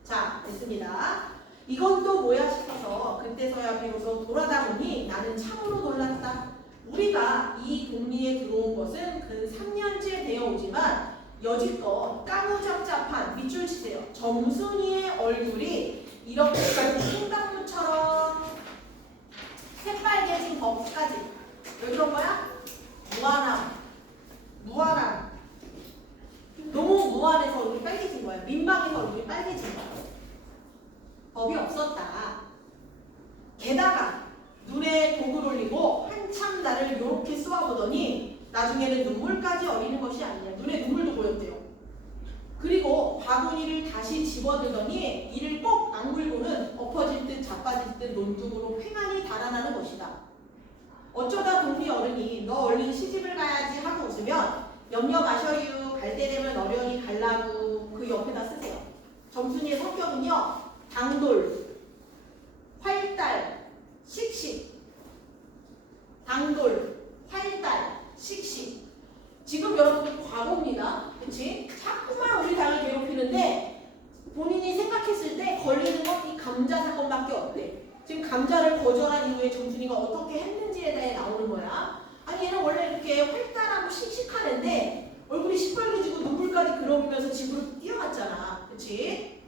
자, 됐습니다. 이건 또 뭐야 싶어서 그때서야 비로소 돌아다 보니 나는 참으로 놀랐다. 우리가 이 동리에 들어온 것은 근 3년째 되어 오지만 여지껏 까무잡잡한 밑줄 치세요. 정순이의 얼굴이 이렇게까지 흰강무처럼 새빨개진 법까지. 왜 그런 거야? 무한함. 무한함. 너무 무한해서 얼굴이 빨개진 거야. 민망해서 얼굴이 빨개진 거야. 법이 없었다. 게다가 눈에 독을 올리고 한참 나를 이렇게 쏘아보더니 나중에는 눈물까지 어리는 것이 아니냐. 눈에 눈물도 보였대요. 그리고 바구니를 다시 집어들더니 이를 꼭 악물고는 엎어질 듯 자빠질 듯 논둑으로 횡하니 달아나는 것이다. 어쩌다 동리 어른이 너 얼른 시집을 가야지 하고 웃으면 염려 마셔유. 갈 때 되면 어련히 갈라고 그 옆에다 쓰세요. 점순이의 성격은요. 당돌, 활달, 씩씩. 당돌, 활달, 씩씩. 지금 여러분들 과거입니다. 그치? 자꾸만 우리 당을 괴롭히는데 본인이 생각했을 때 걸리는 건 이 감자 사건밖에 없대. 지금 감자를 거절한 이후에 정순이가 어떻게 했는지에 대해 나오는 거야. 아니 얘는 원래 이렇게 활달하고 씩씩한 애인데 얼굴이 시뻘개지고 눈물까지 그러면서 집으로 뛰어갔잖아. 그치?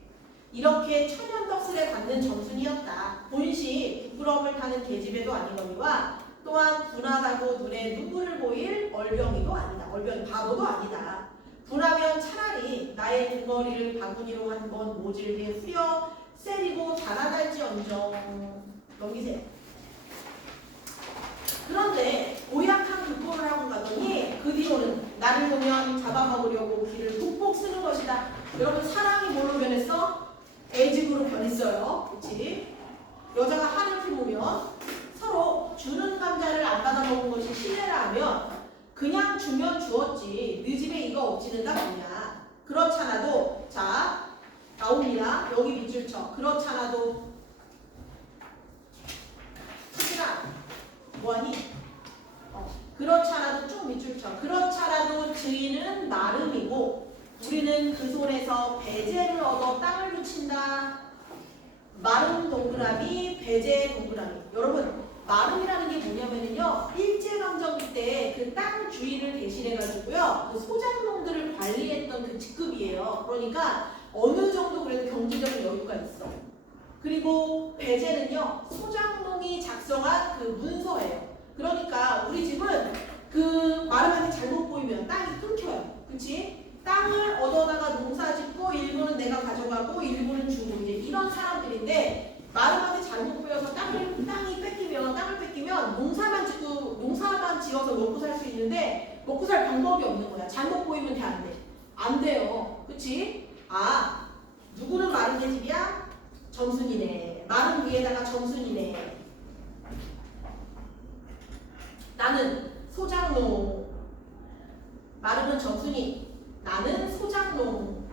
이렇게 천연덕스레 받는 정순이었다. 본시 부끄러움을 타는 계집애도 아니거니와 또한 분하다고 눈에 눈물을 보일 얼병이도 아니다. 얼병이 바보도 아니다. 분하면 차라리 나의 등머리를 바구니로 한번 모질게 후려 세리고 달아날지언정. 넘기세요. 그런데 고약한 극복을 하고 가더니 그 뒤로는 나를 보면 잡아먹으려고 귀를 푹푹 쓰는 것이다. 여러분 사랑이 뭘로 변했어? 애증으로 변했어요. 그치? 여자가 한을 품으면 서로 주는 감자를 안 받아먹은 것이 신뢰라 하면 그냥 주면 주었지 네 집에 이거 없지는가 뭐냐. 그렇잖아도 자 나옵니다. 여기 밑줄 쳐. 그렇잖아도 수진아 뭐하니? 그렇잖아도 쭉 밑줄 쳐. 그렇잖아도 주인은 나름이고 우리는 그 손에서 배제를 얻어 땅을 붙인다. 마름 동그라미 배제 동그라미. 여러분 마름이라는 게 뭐냐면요 일제강점기 때 그 땅 주인을 대신해가지고요 그 소작농들을 관리했던 그 직급이에요. 그러니까 어느 정도 그래도 경제적인 여유가 있어. 그리고 배제는요 소작농이 작성한 그 문서예요. 그러니까 우리 집은 그 마름한테 잘못 보이면 땅이 끊겨요. 그치? 땅을 얻어다가 농사짓고 일부는 내가 가져가고 일부는 주고 이제 이런 사람들인데 마름한테 잘못 보여서 땅을 뺏기면 농사만 지어서 먹고 살 수 있는데 먹고 살 방법이 없는 거야. 잘못 보이면 돼 안 돼? 안 돼요. 그치? 아 누구는 마름 계집이야? 점순이네. 마름 위에다가 점순이네. 나는 소장농. 마름은 점순이. 나는 소장농.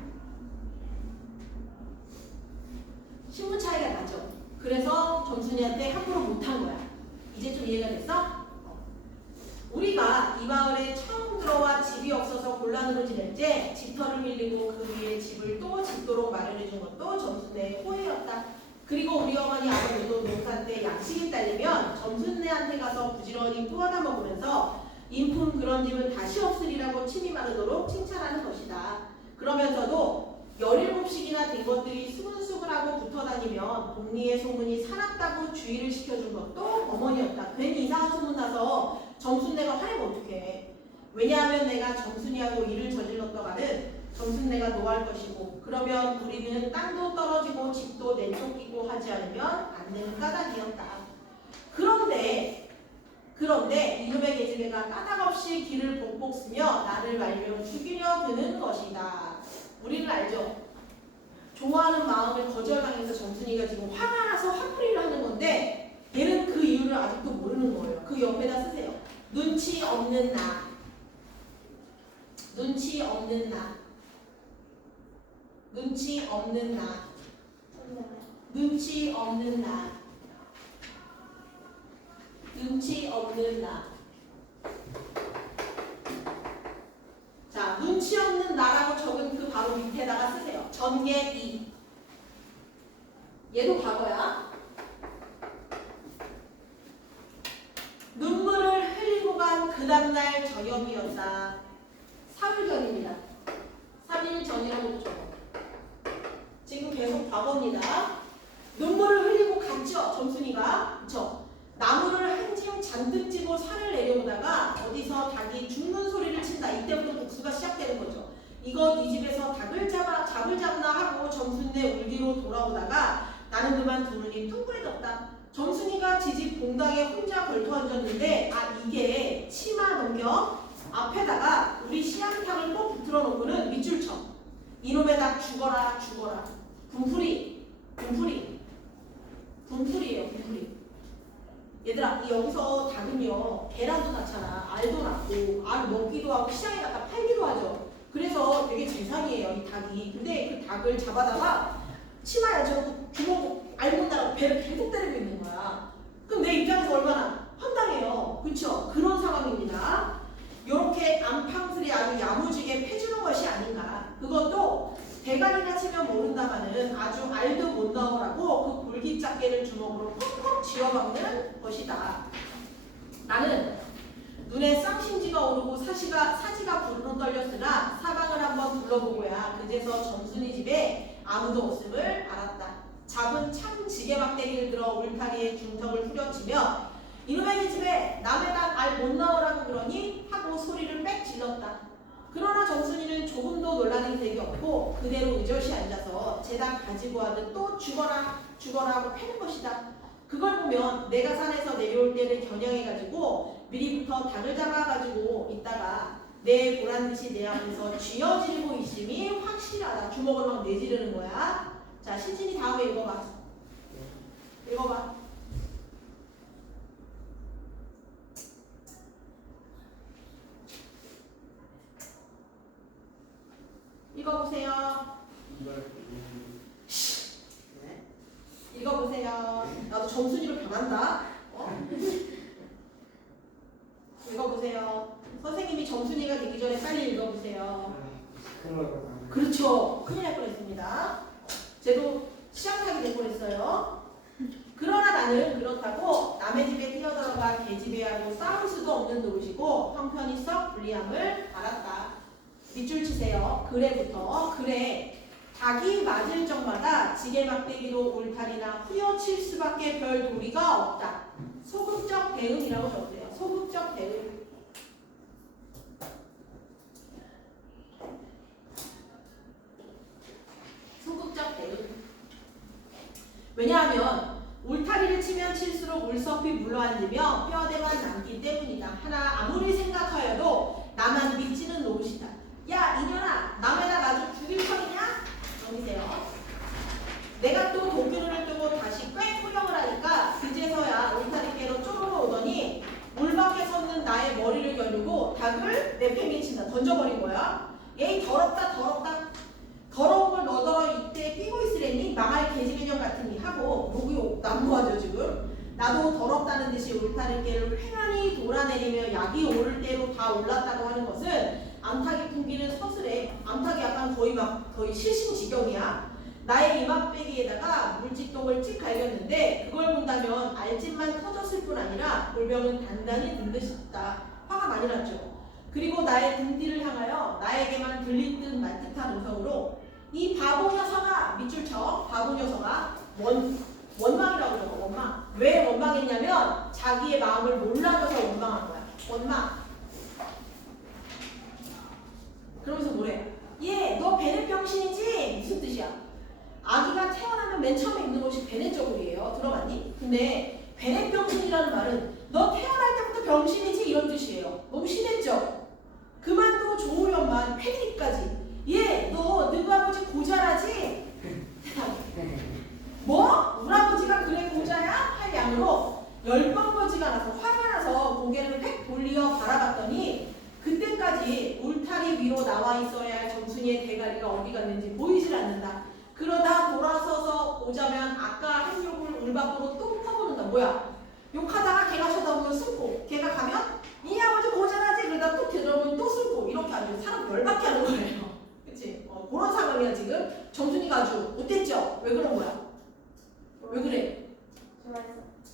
신분 차이가 나죠. 그래서 점순이한테 함부로 못한 거야. 이제 좀 이해가 됐어? 우리가 이 마을에 처음 들어와 집이 없어서 곤란으로 지낼 때 집터를 밀리고 그 위에 집을 또 짓도록 마련해준 것도 점순네의 호의였다. 그리고 우리 어머니 아버지도 농사 때 양식이 딸리면 점순네한테 가서 부지런히 뿌어다 먹으면서 인품 그런 집은 다시 없으리라고 침이 마르도록 칭찬하는 것이다. 그러면서도 17씩이나 된 것들이 수근수근하고 붙어다니면 동리의 소문이 살았다고 주의를 시켜준 것도 어머니였다. 괜히 이상한 소문 나서 점순네가 화내면 어떡해. 왜냐하면 내가 점순이하고 일을 저질렀더가는 점순네가 노할 것이고 그러면 우리는 땅도 떨어지고 집도 내쫓기고 하지 않으면 안 되는 까닭이었다. 그런데 이놈의 계집애가 까닭없이 길을 복복 쓰며 나를 말려 죽이려 드는 것이다. 우리는 알죠? 좋아하는 마음을 거절당해서 점순이가 지금 화가 나서 화풀이를 하는 건데 얘는 그 이유를 아직도 모르는 거예요. 그 옆에다 쓰세요. 눈치 없는 나. 눈치 없는 나. 눈치 없는 나. 눈치 없는 나. 눈치 없는 나. 자, 눈치 없는 나라고 적은 그 바로 밑에다가 쓰세요. 전개 2. 얘도 과거야. 눈물을 흘리고 간 그 다음날 저녁이었다. 3일 전입니다. 3일 전이라고도 적어. 지금 계속 과거입니다. 눈물을 흘리고 갔죠. 점순이가. 그쵸? 나무를 한 짐 잔뜩 지고 산을 내려오다가 어디서 닭이 죽는 소리를 친다. 이때부터 복수가 시작되는 거죠. 이거 이 집에서 닭을 잡나 하고 점순이네 울기로 돌아오다가 나는 그만 두 눈이 뚱그레졌다. 점순이가 지집 봉당에 혼자 걸터 앉았는데 이게 치마 넘겨 앞에다가 우리 씨앗탕을 꼭 붙들어 놓고는 밑줄 쳐. 이놈의 닭 죽어라 죽어라. 분풀이에요 분풀이. 얘들아 여기서 닭은요 계란도 낳잖아. 알도 낳고 알 먹기도 하고 시장에 갖다 팔기도 하죠. 그래서 되게 재산이에요 이 닭이. 근데 그 닭을 잡아다가 치마에 저고 주먹 알못다라고 배를 계속 때리고 있는 거야. 그럼 내 입장에서 얼마나 황당해요. 그쵸? 그런 상황입니다. 요렇게 안팡스레 아주 야무지게 패주는 것이 아닌가. 그것도 대가리나 치면 모른다마는 아주 알도 못 넣으라고 그 골기짝개를 주먹으로 콕콕 쥐어박는 것이다. 나는 눈에 쌍심지가 오르고 사지가 부르르 떨렸으나 사방을 한번 둘러보고야 그제서 점순이 집에 아무도 없음을 알았다. 잡은 참 지게 막대기를 들어 울타리에 중턱을 후려치며 이놈의 집에 남의 닭 알 못 넣으라고 그러니 하고 소리를 빽 질렀다. 그러나 점순이는 조금도 놀라는 색이 없고 그대로 의젓이 앉아서 제 닭 가지고 하듯 또 죽어라 하고 패는 것이다. 그걸 보면 내가 산에서 내려올 때를 겨냥해가지고 미리부터 닭을 잡아가지고 있다가 내 보란듯이 내 앞에서 쥐어지르고 있음이 확실하다. 주먹을 막 내지르는 거야. 자, 시진이 다음에 읽어봐. 읽어보세요. 네. 읽어보세요. 나도 점순이로 변한다. 읽어보세요. 선생님이 점순이가 되기 전에 빨리 읽어보세요. 그렇죠. 큰일 날 뻔했습니다. 쟤도 시작하게 될 뻔했어요. 그러나 나는 그렇다고 남의 집에 뛰어들어가 계집애하고 싸울 수도 없는 노릇이고 형편이 썩 불리함을 알았다. 밑줄 치세요. 그래부터 그래 닭이 맞을 적마다 지게막대기로 울타리나 후려칠 수밖에 별 도리가 없다. 소극적 대응이라고 적으세요. 소극적 대응. 소극적 대응. 왜냐하면 울타리를 치면 칠수록 울섭이 물러앉으며 뼈대만 남기 때문이다. 하나 아무리 생각하여도 나만 믿지는 노릇이다. 야 이년아 남에다 아주 죽일 뻔이냐? 여기세요. 내가 또 도끼눈을 뜨고 다시 꽤 구경을 하니까 그제서야 울타리께로 쪼르르 오더니 물 밖에 섰는 나의 머리를 겨누고 닭을 내팽개친다. 던져버린 거야. 에이 더럽다. 더러운 걸 너더러 이때 끼고 있으랬니? 망할 개집애년 같으니 하고 목이 난무하죠 지금. 나도 더럽다는 듯이 울타리께를 횡하니 돌아내리며 약이 오를 대로 다 올랐다고 하는 것은 암탉이 풍기는 서슬에 암탉이 약간 거의 실신지경이야. 나의 이맛배기에다가 물집동을 찍 갈겼는데 그걸 본다면 알집만 터졌을 뿐 아니라 골병은 단단히 든 듯 싶다. 화가 많이 났죠. 그리고 나의 등 뒤를 향하여 나에게만 들릴 듯 말듯한 음성으로 이 바보 녀석아 밑줄 쳐. 바보 녀석아 원망이라고 적어. 원망. 왜 원망했냐면 자기의 마음을 몰라줘서 원망한 거야. 원망. 그러면서 뭐래? 얘 너 베넷 병신이지? 무슨 뜻이야? 아기가 태어나면 맨 처음에 입는 옷이 베넷 저고리예요. 들어봤니? 근데 베넷 병신이라는 말은 너 태어날 때부터 병신이지 이런 뜻이에요. 너무 심했죠? 그만도 좋으련만 패기까지. 얘 너 너희 아버지 고자라지? 뭐? 우리 아버지가 그래 고자야? 할 양으로 10번 거지가 나서 화가 나서 고개를 획 돌리어 바라봤더니 그때까지 울타리 위로 나와 있어야 할 점순이의 대가리가 어디 갔는지 보이질 않는다. 그러다 돌아서서 오자면 아까 한 욕을 울 밖으로 또 퍼부는다. 뭐야? 욕하다가 걔가 쳐다보면 숨고 걔가 가면 이 아버지 고자라지? 그러다 또 되돌아보면 또 숨고 이렇게 하면 사람 열받게 하는 거예요. 그치? 그런 상황이야 지금. 점순이가 아주 못됐죠? 왜 그런 거야? 왜 그래?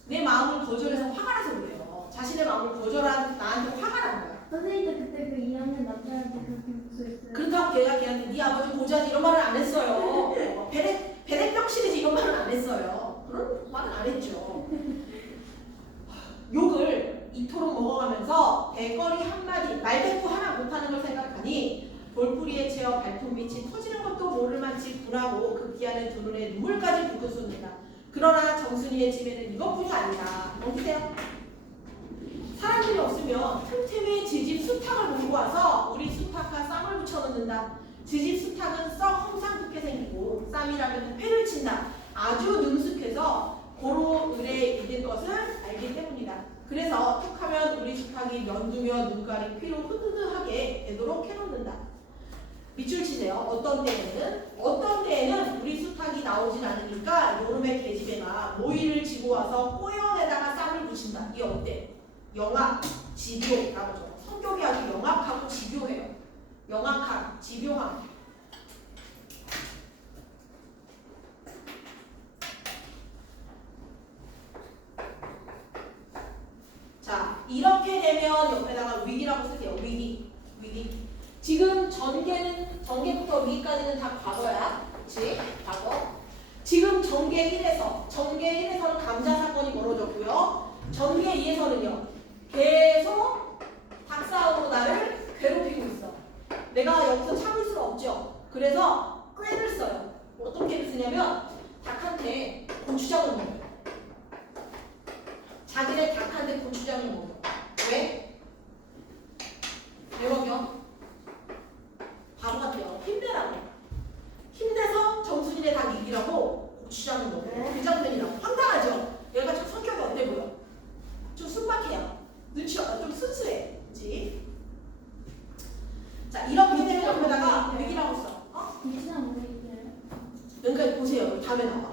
내 마음을 거절해서 화가 나서 그래요. 자신의 마음을 거절한 나한테 화가 난 거야. 선생님도 그때 그 2학년 남자한테 그렇게 목소리했어요. 그렇다고 걔가 걔한테 네 아버지 고자지 이런 말을 안 했어요. 베레병신이지 이런 말은 안 했어요. 했어요. 그런 말은 안 했죠. 욕을 이토록 먹어가면서 대거리 한마디 말대꾸 하나 못하는 걸 생각하니 돌뿌리에 채어 발톱빛이 터지는 것도 모를 만치 분하고 급기야는 두 눈에 눈물까지 붓고 쏟는다. 그러나 정순이의 집에는 이것뿐이 아니다. 넘기세요. 사람들이 없으면 틈틈이 지집 수탉을 몰고 와서 우리 수탉과 쌈을 붙여놓는다. 지집 수탉은 썩 험상궂게 생기고 쌈이라면 회를 친다. 아주 능숙해서 고로 을에 이른 것을 알기 때문이다. 그래서 툭하면 우리 수탉이 면두며 눈가리 피로 흐드드하게 되도록 해놓는다. 밑줄 치세요. 어떤 때에는 우리 수탉이 나오진 않으니까 여름에 계집애가 모이를 지고 와서 꼬연에다가 쌈을 붙인다. 이게 어때? 영악, 집요라고 죠. 성격이 아주 영악하고 집요해요. 영악한, 집요함. 자, 이렇게 되면 옆에다가 위기라고 쓰세요. 위기. 지금 전개부터 위기까지는 다 과거야. 그치? 과거. 지금 전개 1에서는 감자 사건이 벌어졌고요. 전개 2에서는요. 계속 닭싸움으로 나를 괴롭히고 있어. 내가 여기서 참을 수가 없죠. 그래서 꾀를 써요. 어떤 꾀를 쓰냐면 닭한테 고추장을 먹어요. 자기네 닭한테 고추장을 먹어. 왜? 왜 먹여? 바보 같아요. 힘내라고. 힘내서 정순이네 닭 이기라고 고추장을 먹어. 그 장면이라고. 황당하죠? 얘가 좀 성격이 어때 보여? 좀 순박해요. 눈치가 좀 순수해. 그치? 자, 이렇게 되면 옆에다가 위기라고 써. 위치는 모르겠어요. 그러니까 보세요. 다음에 나와.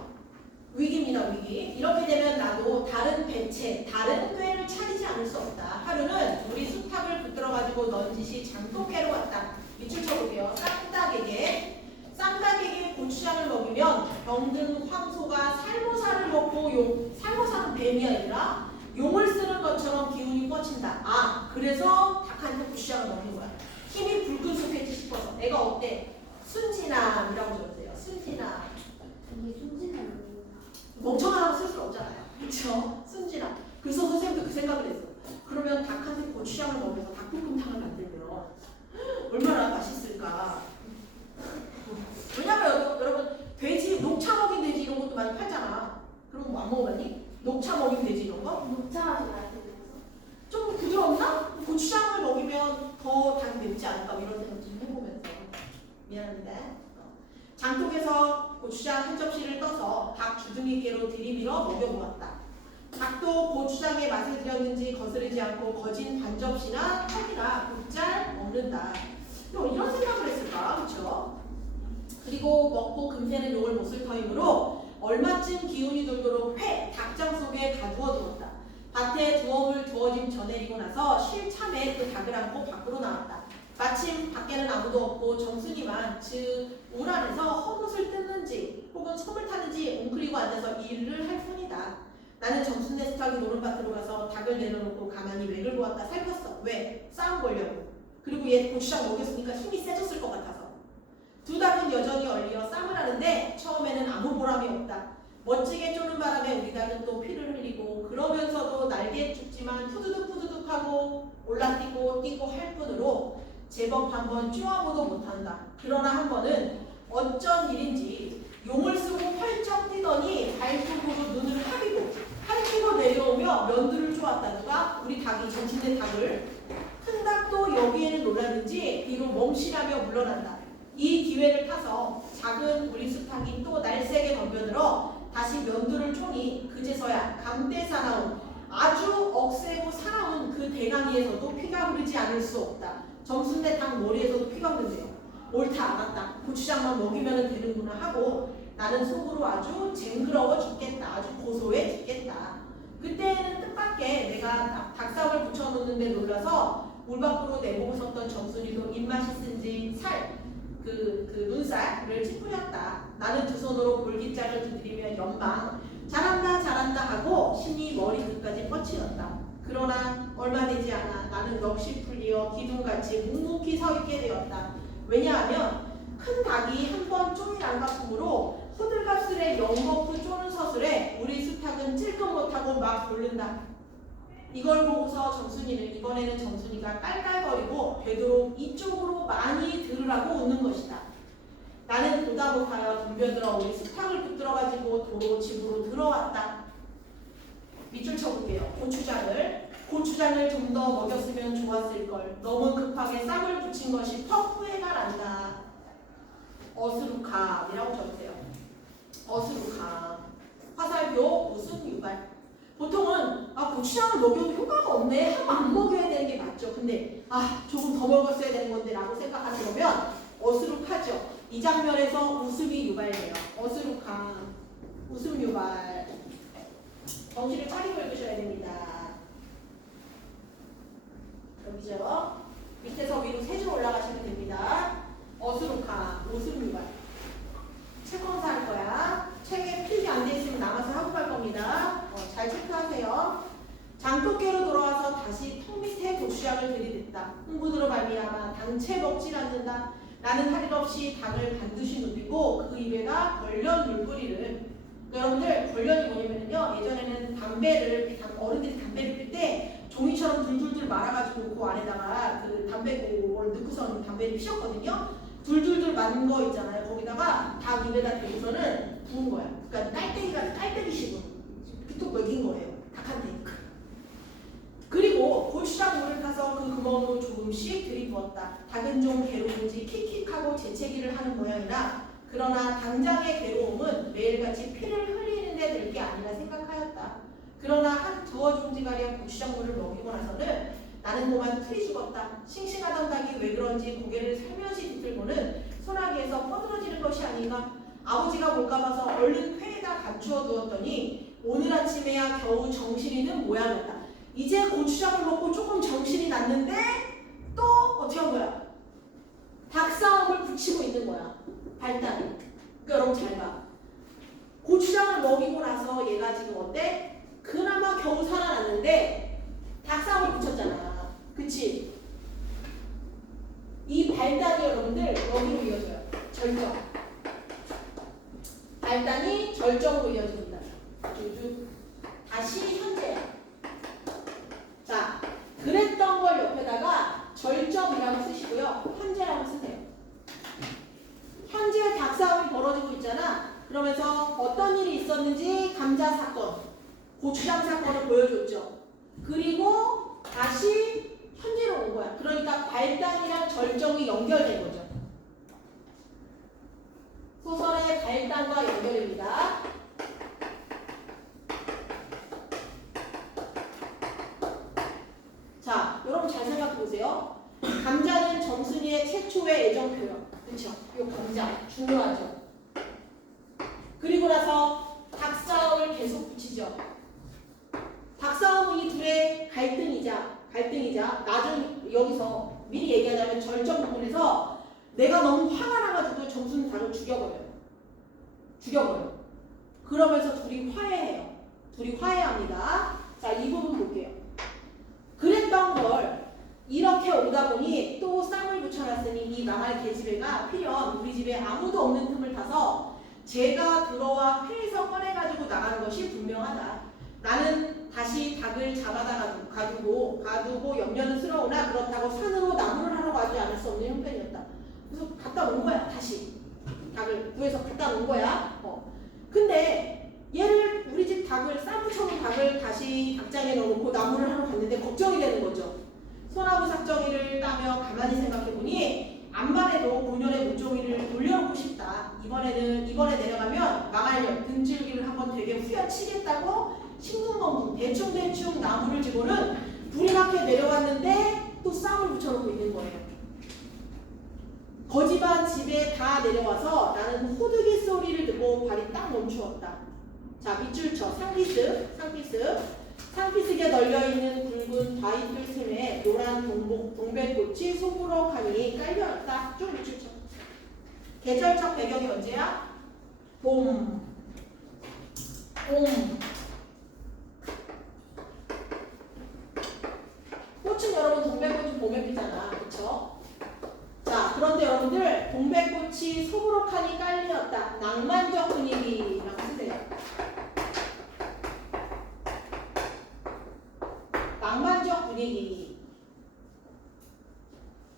위기입니다. 위기. 이렇게 되면 나도 다른 배체, 다른 꾀를 차리지 않을 수 없다. 하루는 우리 수탉을 붙들어가지고 넌지시 장독깨로 갔다. 밑줄 쳐볼게요. 쌍닭에게 고추장을 먹이면 병든 황소가 살모사를 먹고 살모사는 뱀이 아니라 용을 쓰는 것처럼 기운이 뻗친다. 아, 그래서 닭한테 고추장을 먹는 거야. 힘이 불끈속해지 싶어서. 내가 어때? 순진함이라고 적으세요. 순진함. 이게 순진한 멍청하다고 쓸 수는 없잖아요. 그렇죠? 순진함. 그래서 선생님도 그 생각을 했어. 그러면 닭한테 고추장을 먹여서 닭볶음탕을 만들면 얼마나 맛있을까. 왜냐면 여러분 돼지, 녹차 먹인 돼지 이런 것도 많이 팔잖아. 그런 거 안 먹어봤니? 녹차 먹인 돼지 이런 거? 녹차 맛이 나야 되면서. 좀 부드럽나? 고추장을 먹이면 더 닭이 맵지 않을까 이런 생각 좀 해보면서. 미안합니다. 장독에서 고추장 한 접시를 떠서 닭 주둥이깨로 들이밀어 먹여보았다. 닭도 고추장의 맛을 들였는지 거스르지 않고 거진 반 접시나 턱이나 곧잘 먹는다. 이런 생각을 했을까? 그렇죠? 그리고 먹고 금세는 욕을 못 쓸 터이므로 얼마쯤 기운이 돌도록 닭장 속에 가두어 두었다. 밭에 두어물 두어짐 전해리고 나서 쉴 참에 그 닭을 안고 밖으로 나왔다. 마침 밖에는 아무도 없고 정순이만 울 안에서 헛옷을 뜯는지 혹은 솜을 타는지 웅크리고 앉아서 일을 할 뿐이다. 나는 정순네 수탉이 노는 밭으로 가서 닭을 내려놓고 가만히 맥을 보았다. 살폈어. 왜? 싸움 걸려고. 그리고 얘 고추장 먹였으니까 힘이 세졌을 것 같아서. 두 닭은 여전히 얼리어 싸움을 하는데 처음에는 아무 보람이 없다. 멋지게 쪼는 바람에 우리 닭은 또 피를 흘리고 그러면서도 날개 죽지만 푸드득 하고 올라뛰고 뛰고 할 뿐으로 제법 한번 쪼아보도 못한다. 그러나 한 번은 어쩐 일인지 용을 쓰고 펄쩍 뛰더니 발톱으로 눈을 하리고 내려오며 면두를 쪼았다. 누가? 우리 닭이 정신의 닭을. 큰 닭도 여기에는 놀랐는지 뒤로 멈칫하며 물러난다. 이 기회를 타서 작은 우리 수탉이 또 날쌔게 덤벼들어 다시 면두를 쪼니 그제서야 강대 사나운 아주 억세고 사나운 그 대강이에서도 피가 흐르지 않을 수 없다. 정순네 닭 머리에서도 피가 흐른대요. 옳다 알았다. 고추장만 먹이면 되는구나 하고 나는 속으로 아주 쟁그러워 죽겠다. 아주 고소해 죽겠다. 그때는 뜻밖의 내가 닭삽을 붙여놓는데 놀라서 물 밖으로 내보고 섰던 정순이도 입맛이 쓴지 그 눈살을 찌푸렸다. 나는 두 손으로 볼깃자를 두드리며 연방 잘한다 하고 신이 머리 끝까지 뻗치었다. 그러나 얼마 되지 않아 나는 역시 풀리어 기둥같이 묵묵히 서 있게 되었다. 왜냐하면 큰 닭이 한 번 쪼인 안가품으로 호들갑 풀값술에 영거푸 쪼는 서술에 우리 수탉은 찔끔 못하고 막 고른다. 이걸 보고서 정순이는 이번에는 정순이가 깔깔거리고 되도록 이쪽으로 많이 들으라고 웃는 것이다. 나는 보다 못하여 덤벼들어 우리 수탉을 붙들어가지고 도로 집으로 들어왔다. 밑줄 쳐볼게요. 고추장을 좀 더 먹였으면 좋았을걸. 너무 급하게 쌈을 붙인 것이 퍽 후회가 난다. 어스룩함이라고 적으세요. 어스룩함. 화살표 웃음 유발. 보통은 고추장을 먹여도 효과가 없네 하고 안 먹여야 되는 게 맞죠. 근데 조금 더 먹었어야 되는 건데 라고 생각하는 거면 어스룩하죠. 이 장면에서 웃음이 유발돼요. 어스룩함. 웃음 유발. 정신을 차리고 읽으셔야 됩니다. 여기죠. 밑에서 위로 세 줄 올라가시면 됩니다. 어스룩함, 웃음 유발. 책 검사할 거야. 책에 필기 안 돼 있으면 남아서 하고 갈 겁니다. 잘 체크하세요. 장독계로 돌아와서 다시 턱 밑에 고추장을 들이댔다. 흥분으로 말미암아 당채 먹질 않는다. 나는 할 일 없이 닭을 반드시 누비고 그 입에다 걸련 물뿌리를. 여러분들 걸련이 뭐냐면요. 예전에는 어른들이 담배를 필 때 종이처럼 둘둘둘 말아가지고 그 안에다가 그 담배고를 넣고서는 담배를 피셨거든요. 둘둘둘 맞는 거 있잖아요. 거기다가 닭 입에다 대고서는 부은 거야. 그러니까 깔때기식으로 툭 먹인 거예요. 닭한테. 그리고 고추장 물을 타서 그 구멍으로 조금씩 들이부었다. 닭은 좀 괴로운지 킥킥하고 재채기를 하는 모양이나 그러나 당장의 괴로움은 매일같이 피를 흘리는데 될 게 아니라 생각하였다. 그러나 한 두어 종지가량 고추장물을 먹이고 나서는 나는 그만 풀이 죽었다. 싱싱하던 닭이 왜 그런지 고개를 살며시 뒤틀고는 소나기에서 뻗어지는 것이 아닌가. 아버지가 볼까 봐서 얼른 회에다 감추어 두었더니 오늘 아침에야 겨우 정신이 든 모양이었다. 이제 고추장을 먹고 조금 정신이 났는데 또 어떻게 한 거야? 닭싸움을 붙이고 있는 거야. 발단이. 그러니까 여러분 잘 봐. 고추장을 먹이고 나서 얘가 지금 어때? 그나마 겨우 살아났는데 닭싸움을 붙였잖아. 그치? 이 발단이 여러분들 여기로 이어져요. 절정. 발단이 절정으로 이어집니다. 쭉 다시 현재야. 자, 그랬던 걸 옆에다가 절정이라고 쓰시고요. 현재라고 쓰세요. 현재 닭싸움이 벌어지고 있잖아. 그러면서 어떤 일이 있었는지 감자 사건, 고추장 사건을 보여줬죠. 그리고 다시 현재로 온 거야. 그러니까 발단이랑 절정이 연결된 거죠. 소설의 발단과 연결입니다. 자, 여러분 잘 생각해 보세요. 감자는 정순이의 최초의 애정 표현. 그렇죠? 이 감자 중요하죠. 그리고 나서 닭싸움을 계속 붙이죠. 닭싸움은 이 둘의 갈등이자 나중 여기서 미리 얘기하자면 절정 부분에서 내가 너무 화가 나가지고 정순 닭을 죽여버려. 그러면서 둘이 화해해요. 둘이 화해합니다. 자, 이 부분 볼게요. 그랬던 걸 이렇게 오다 보니 또 쌈을 붙여놨으니 이 망할 계집애가 필연 우리 집에 아무도 없는 틈을 타서 제가 들어와 회에서 꺼내가지고 나가는 것이 분명하다. 나는 다시 닭을 잡아다 가두고 염려스러우나 그렇다고 산으로 나무를 하러 가지 않을 수 없는 형편이었다. 그래서 갖다 놓은 거야. 다시 닭을 구해서 갖다 놓은 거야. 근데 얘를 우리 집 닭을 쌈 붙여놓은 닭을 다시 닭장에 넣어놓고 나무를 하러 갔는데 걱정이 되는 거죠. 소나무 삭정이를 따며 가만히 생각해보니 암만해도 본연의 물종이를 돌려놓고 싶다. 이번에 내려가면 망할년 등줄기를 한번 되게 후려치겠다고 싱숭벙숭 대충 나무를 지고는 불이 나게 내려왔는데 또 쌈을 붙여놓고 있는 거예요. 거지반 집에 다 내려와서 나는 호두기 소리를 듣고 발이 딱 멈추었다. 자, 밑줄 쳐. 상피스게 널려있는 굵은 바위돌 틈에 노란 동백꽃이 소부럭하니 깔려있다. 쭉 밑줄 쳐. 계절적 배경이 언제야? 봄. 꽃은 여러분 동백꽃은 봄에 피잖아. 그쵸? 자, 그런데 여러분들 동백꽃이 소부럭하니 깔리었다. 낭만적 분위기. 분위기.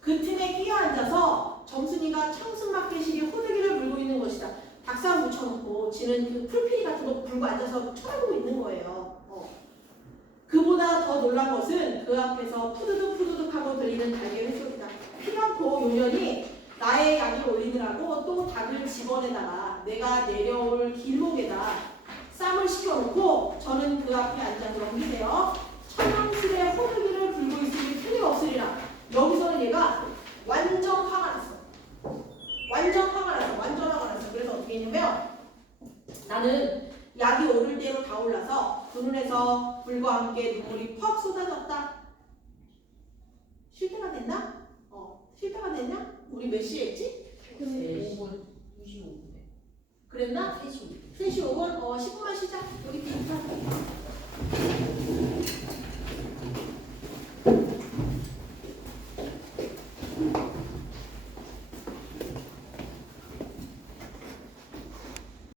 그 틈에 끼어 앉아서 정순이가 청승맞게시리 호들기를 불고 있는 것이다. 닭상 묻혀놓고 지는 그 풀피리 같은 거 불고 앉아서 쳐다보고 있는 거예요. 그보다 더 놀란 것은 그 앞에서 푸드득 푸드득 하고 들리는 달걀 횟소리다. 피놓고 요년이 나의 약을 올리느라고 또 닭을 집어내다가 내가 내려올 길목에다 쌈을 시켜놓고 저는 그 앞에 앉아서 넘기세요. 천황스레 호들기를 불고 있으니 틀림없으리라. 여기서는 얘가 완전 화가 났어. 완전 화가 났어. 그래서 어떻게 했냐면 나는 약이 오를 대로 다 올라서 그 눈에서 불과 함께 눈물이 퍽 쏟아졌다. 쉴 때가 됐나? 쉴 때가 됐냐? 우리 몇 시에 했지? 5분 95분에 그랬나? 3시 5분 3시 5분? 10분만 쉬자. 여기 뒤에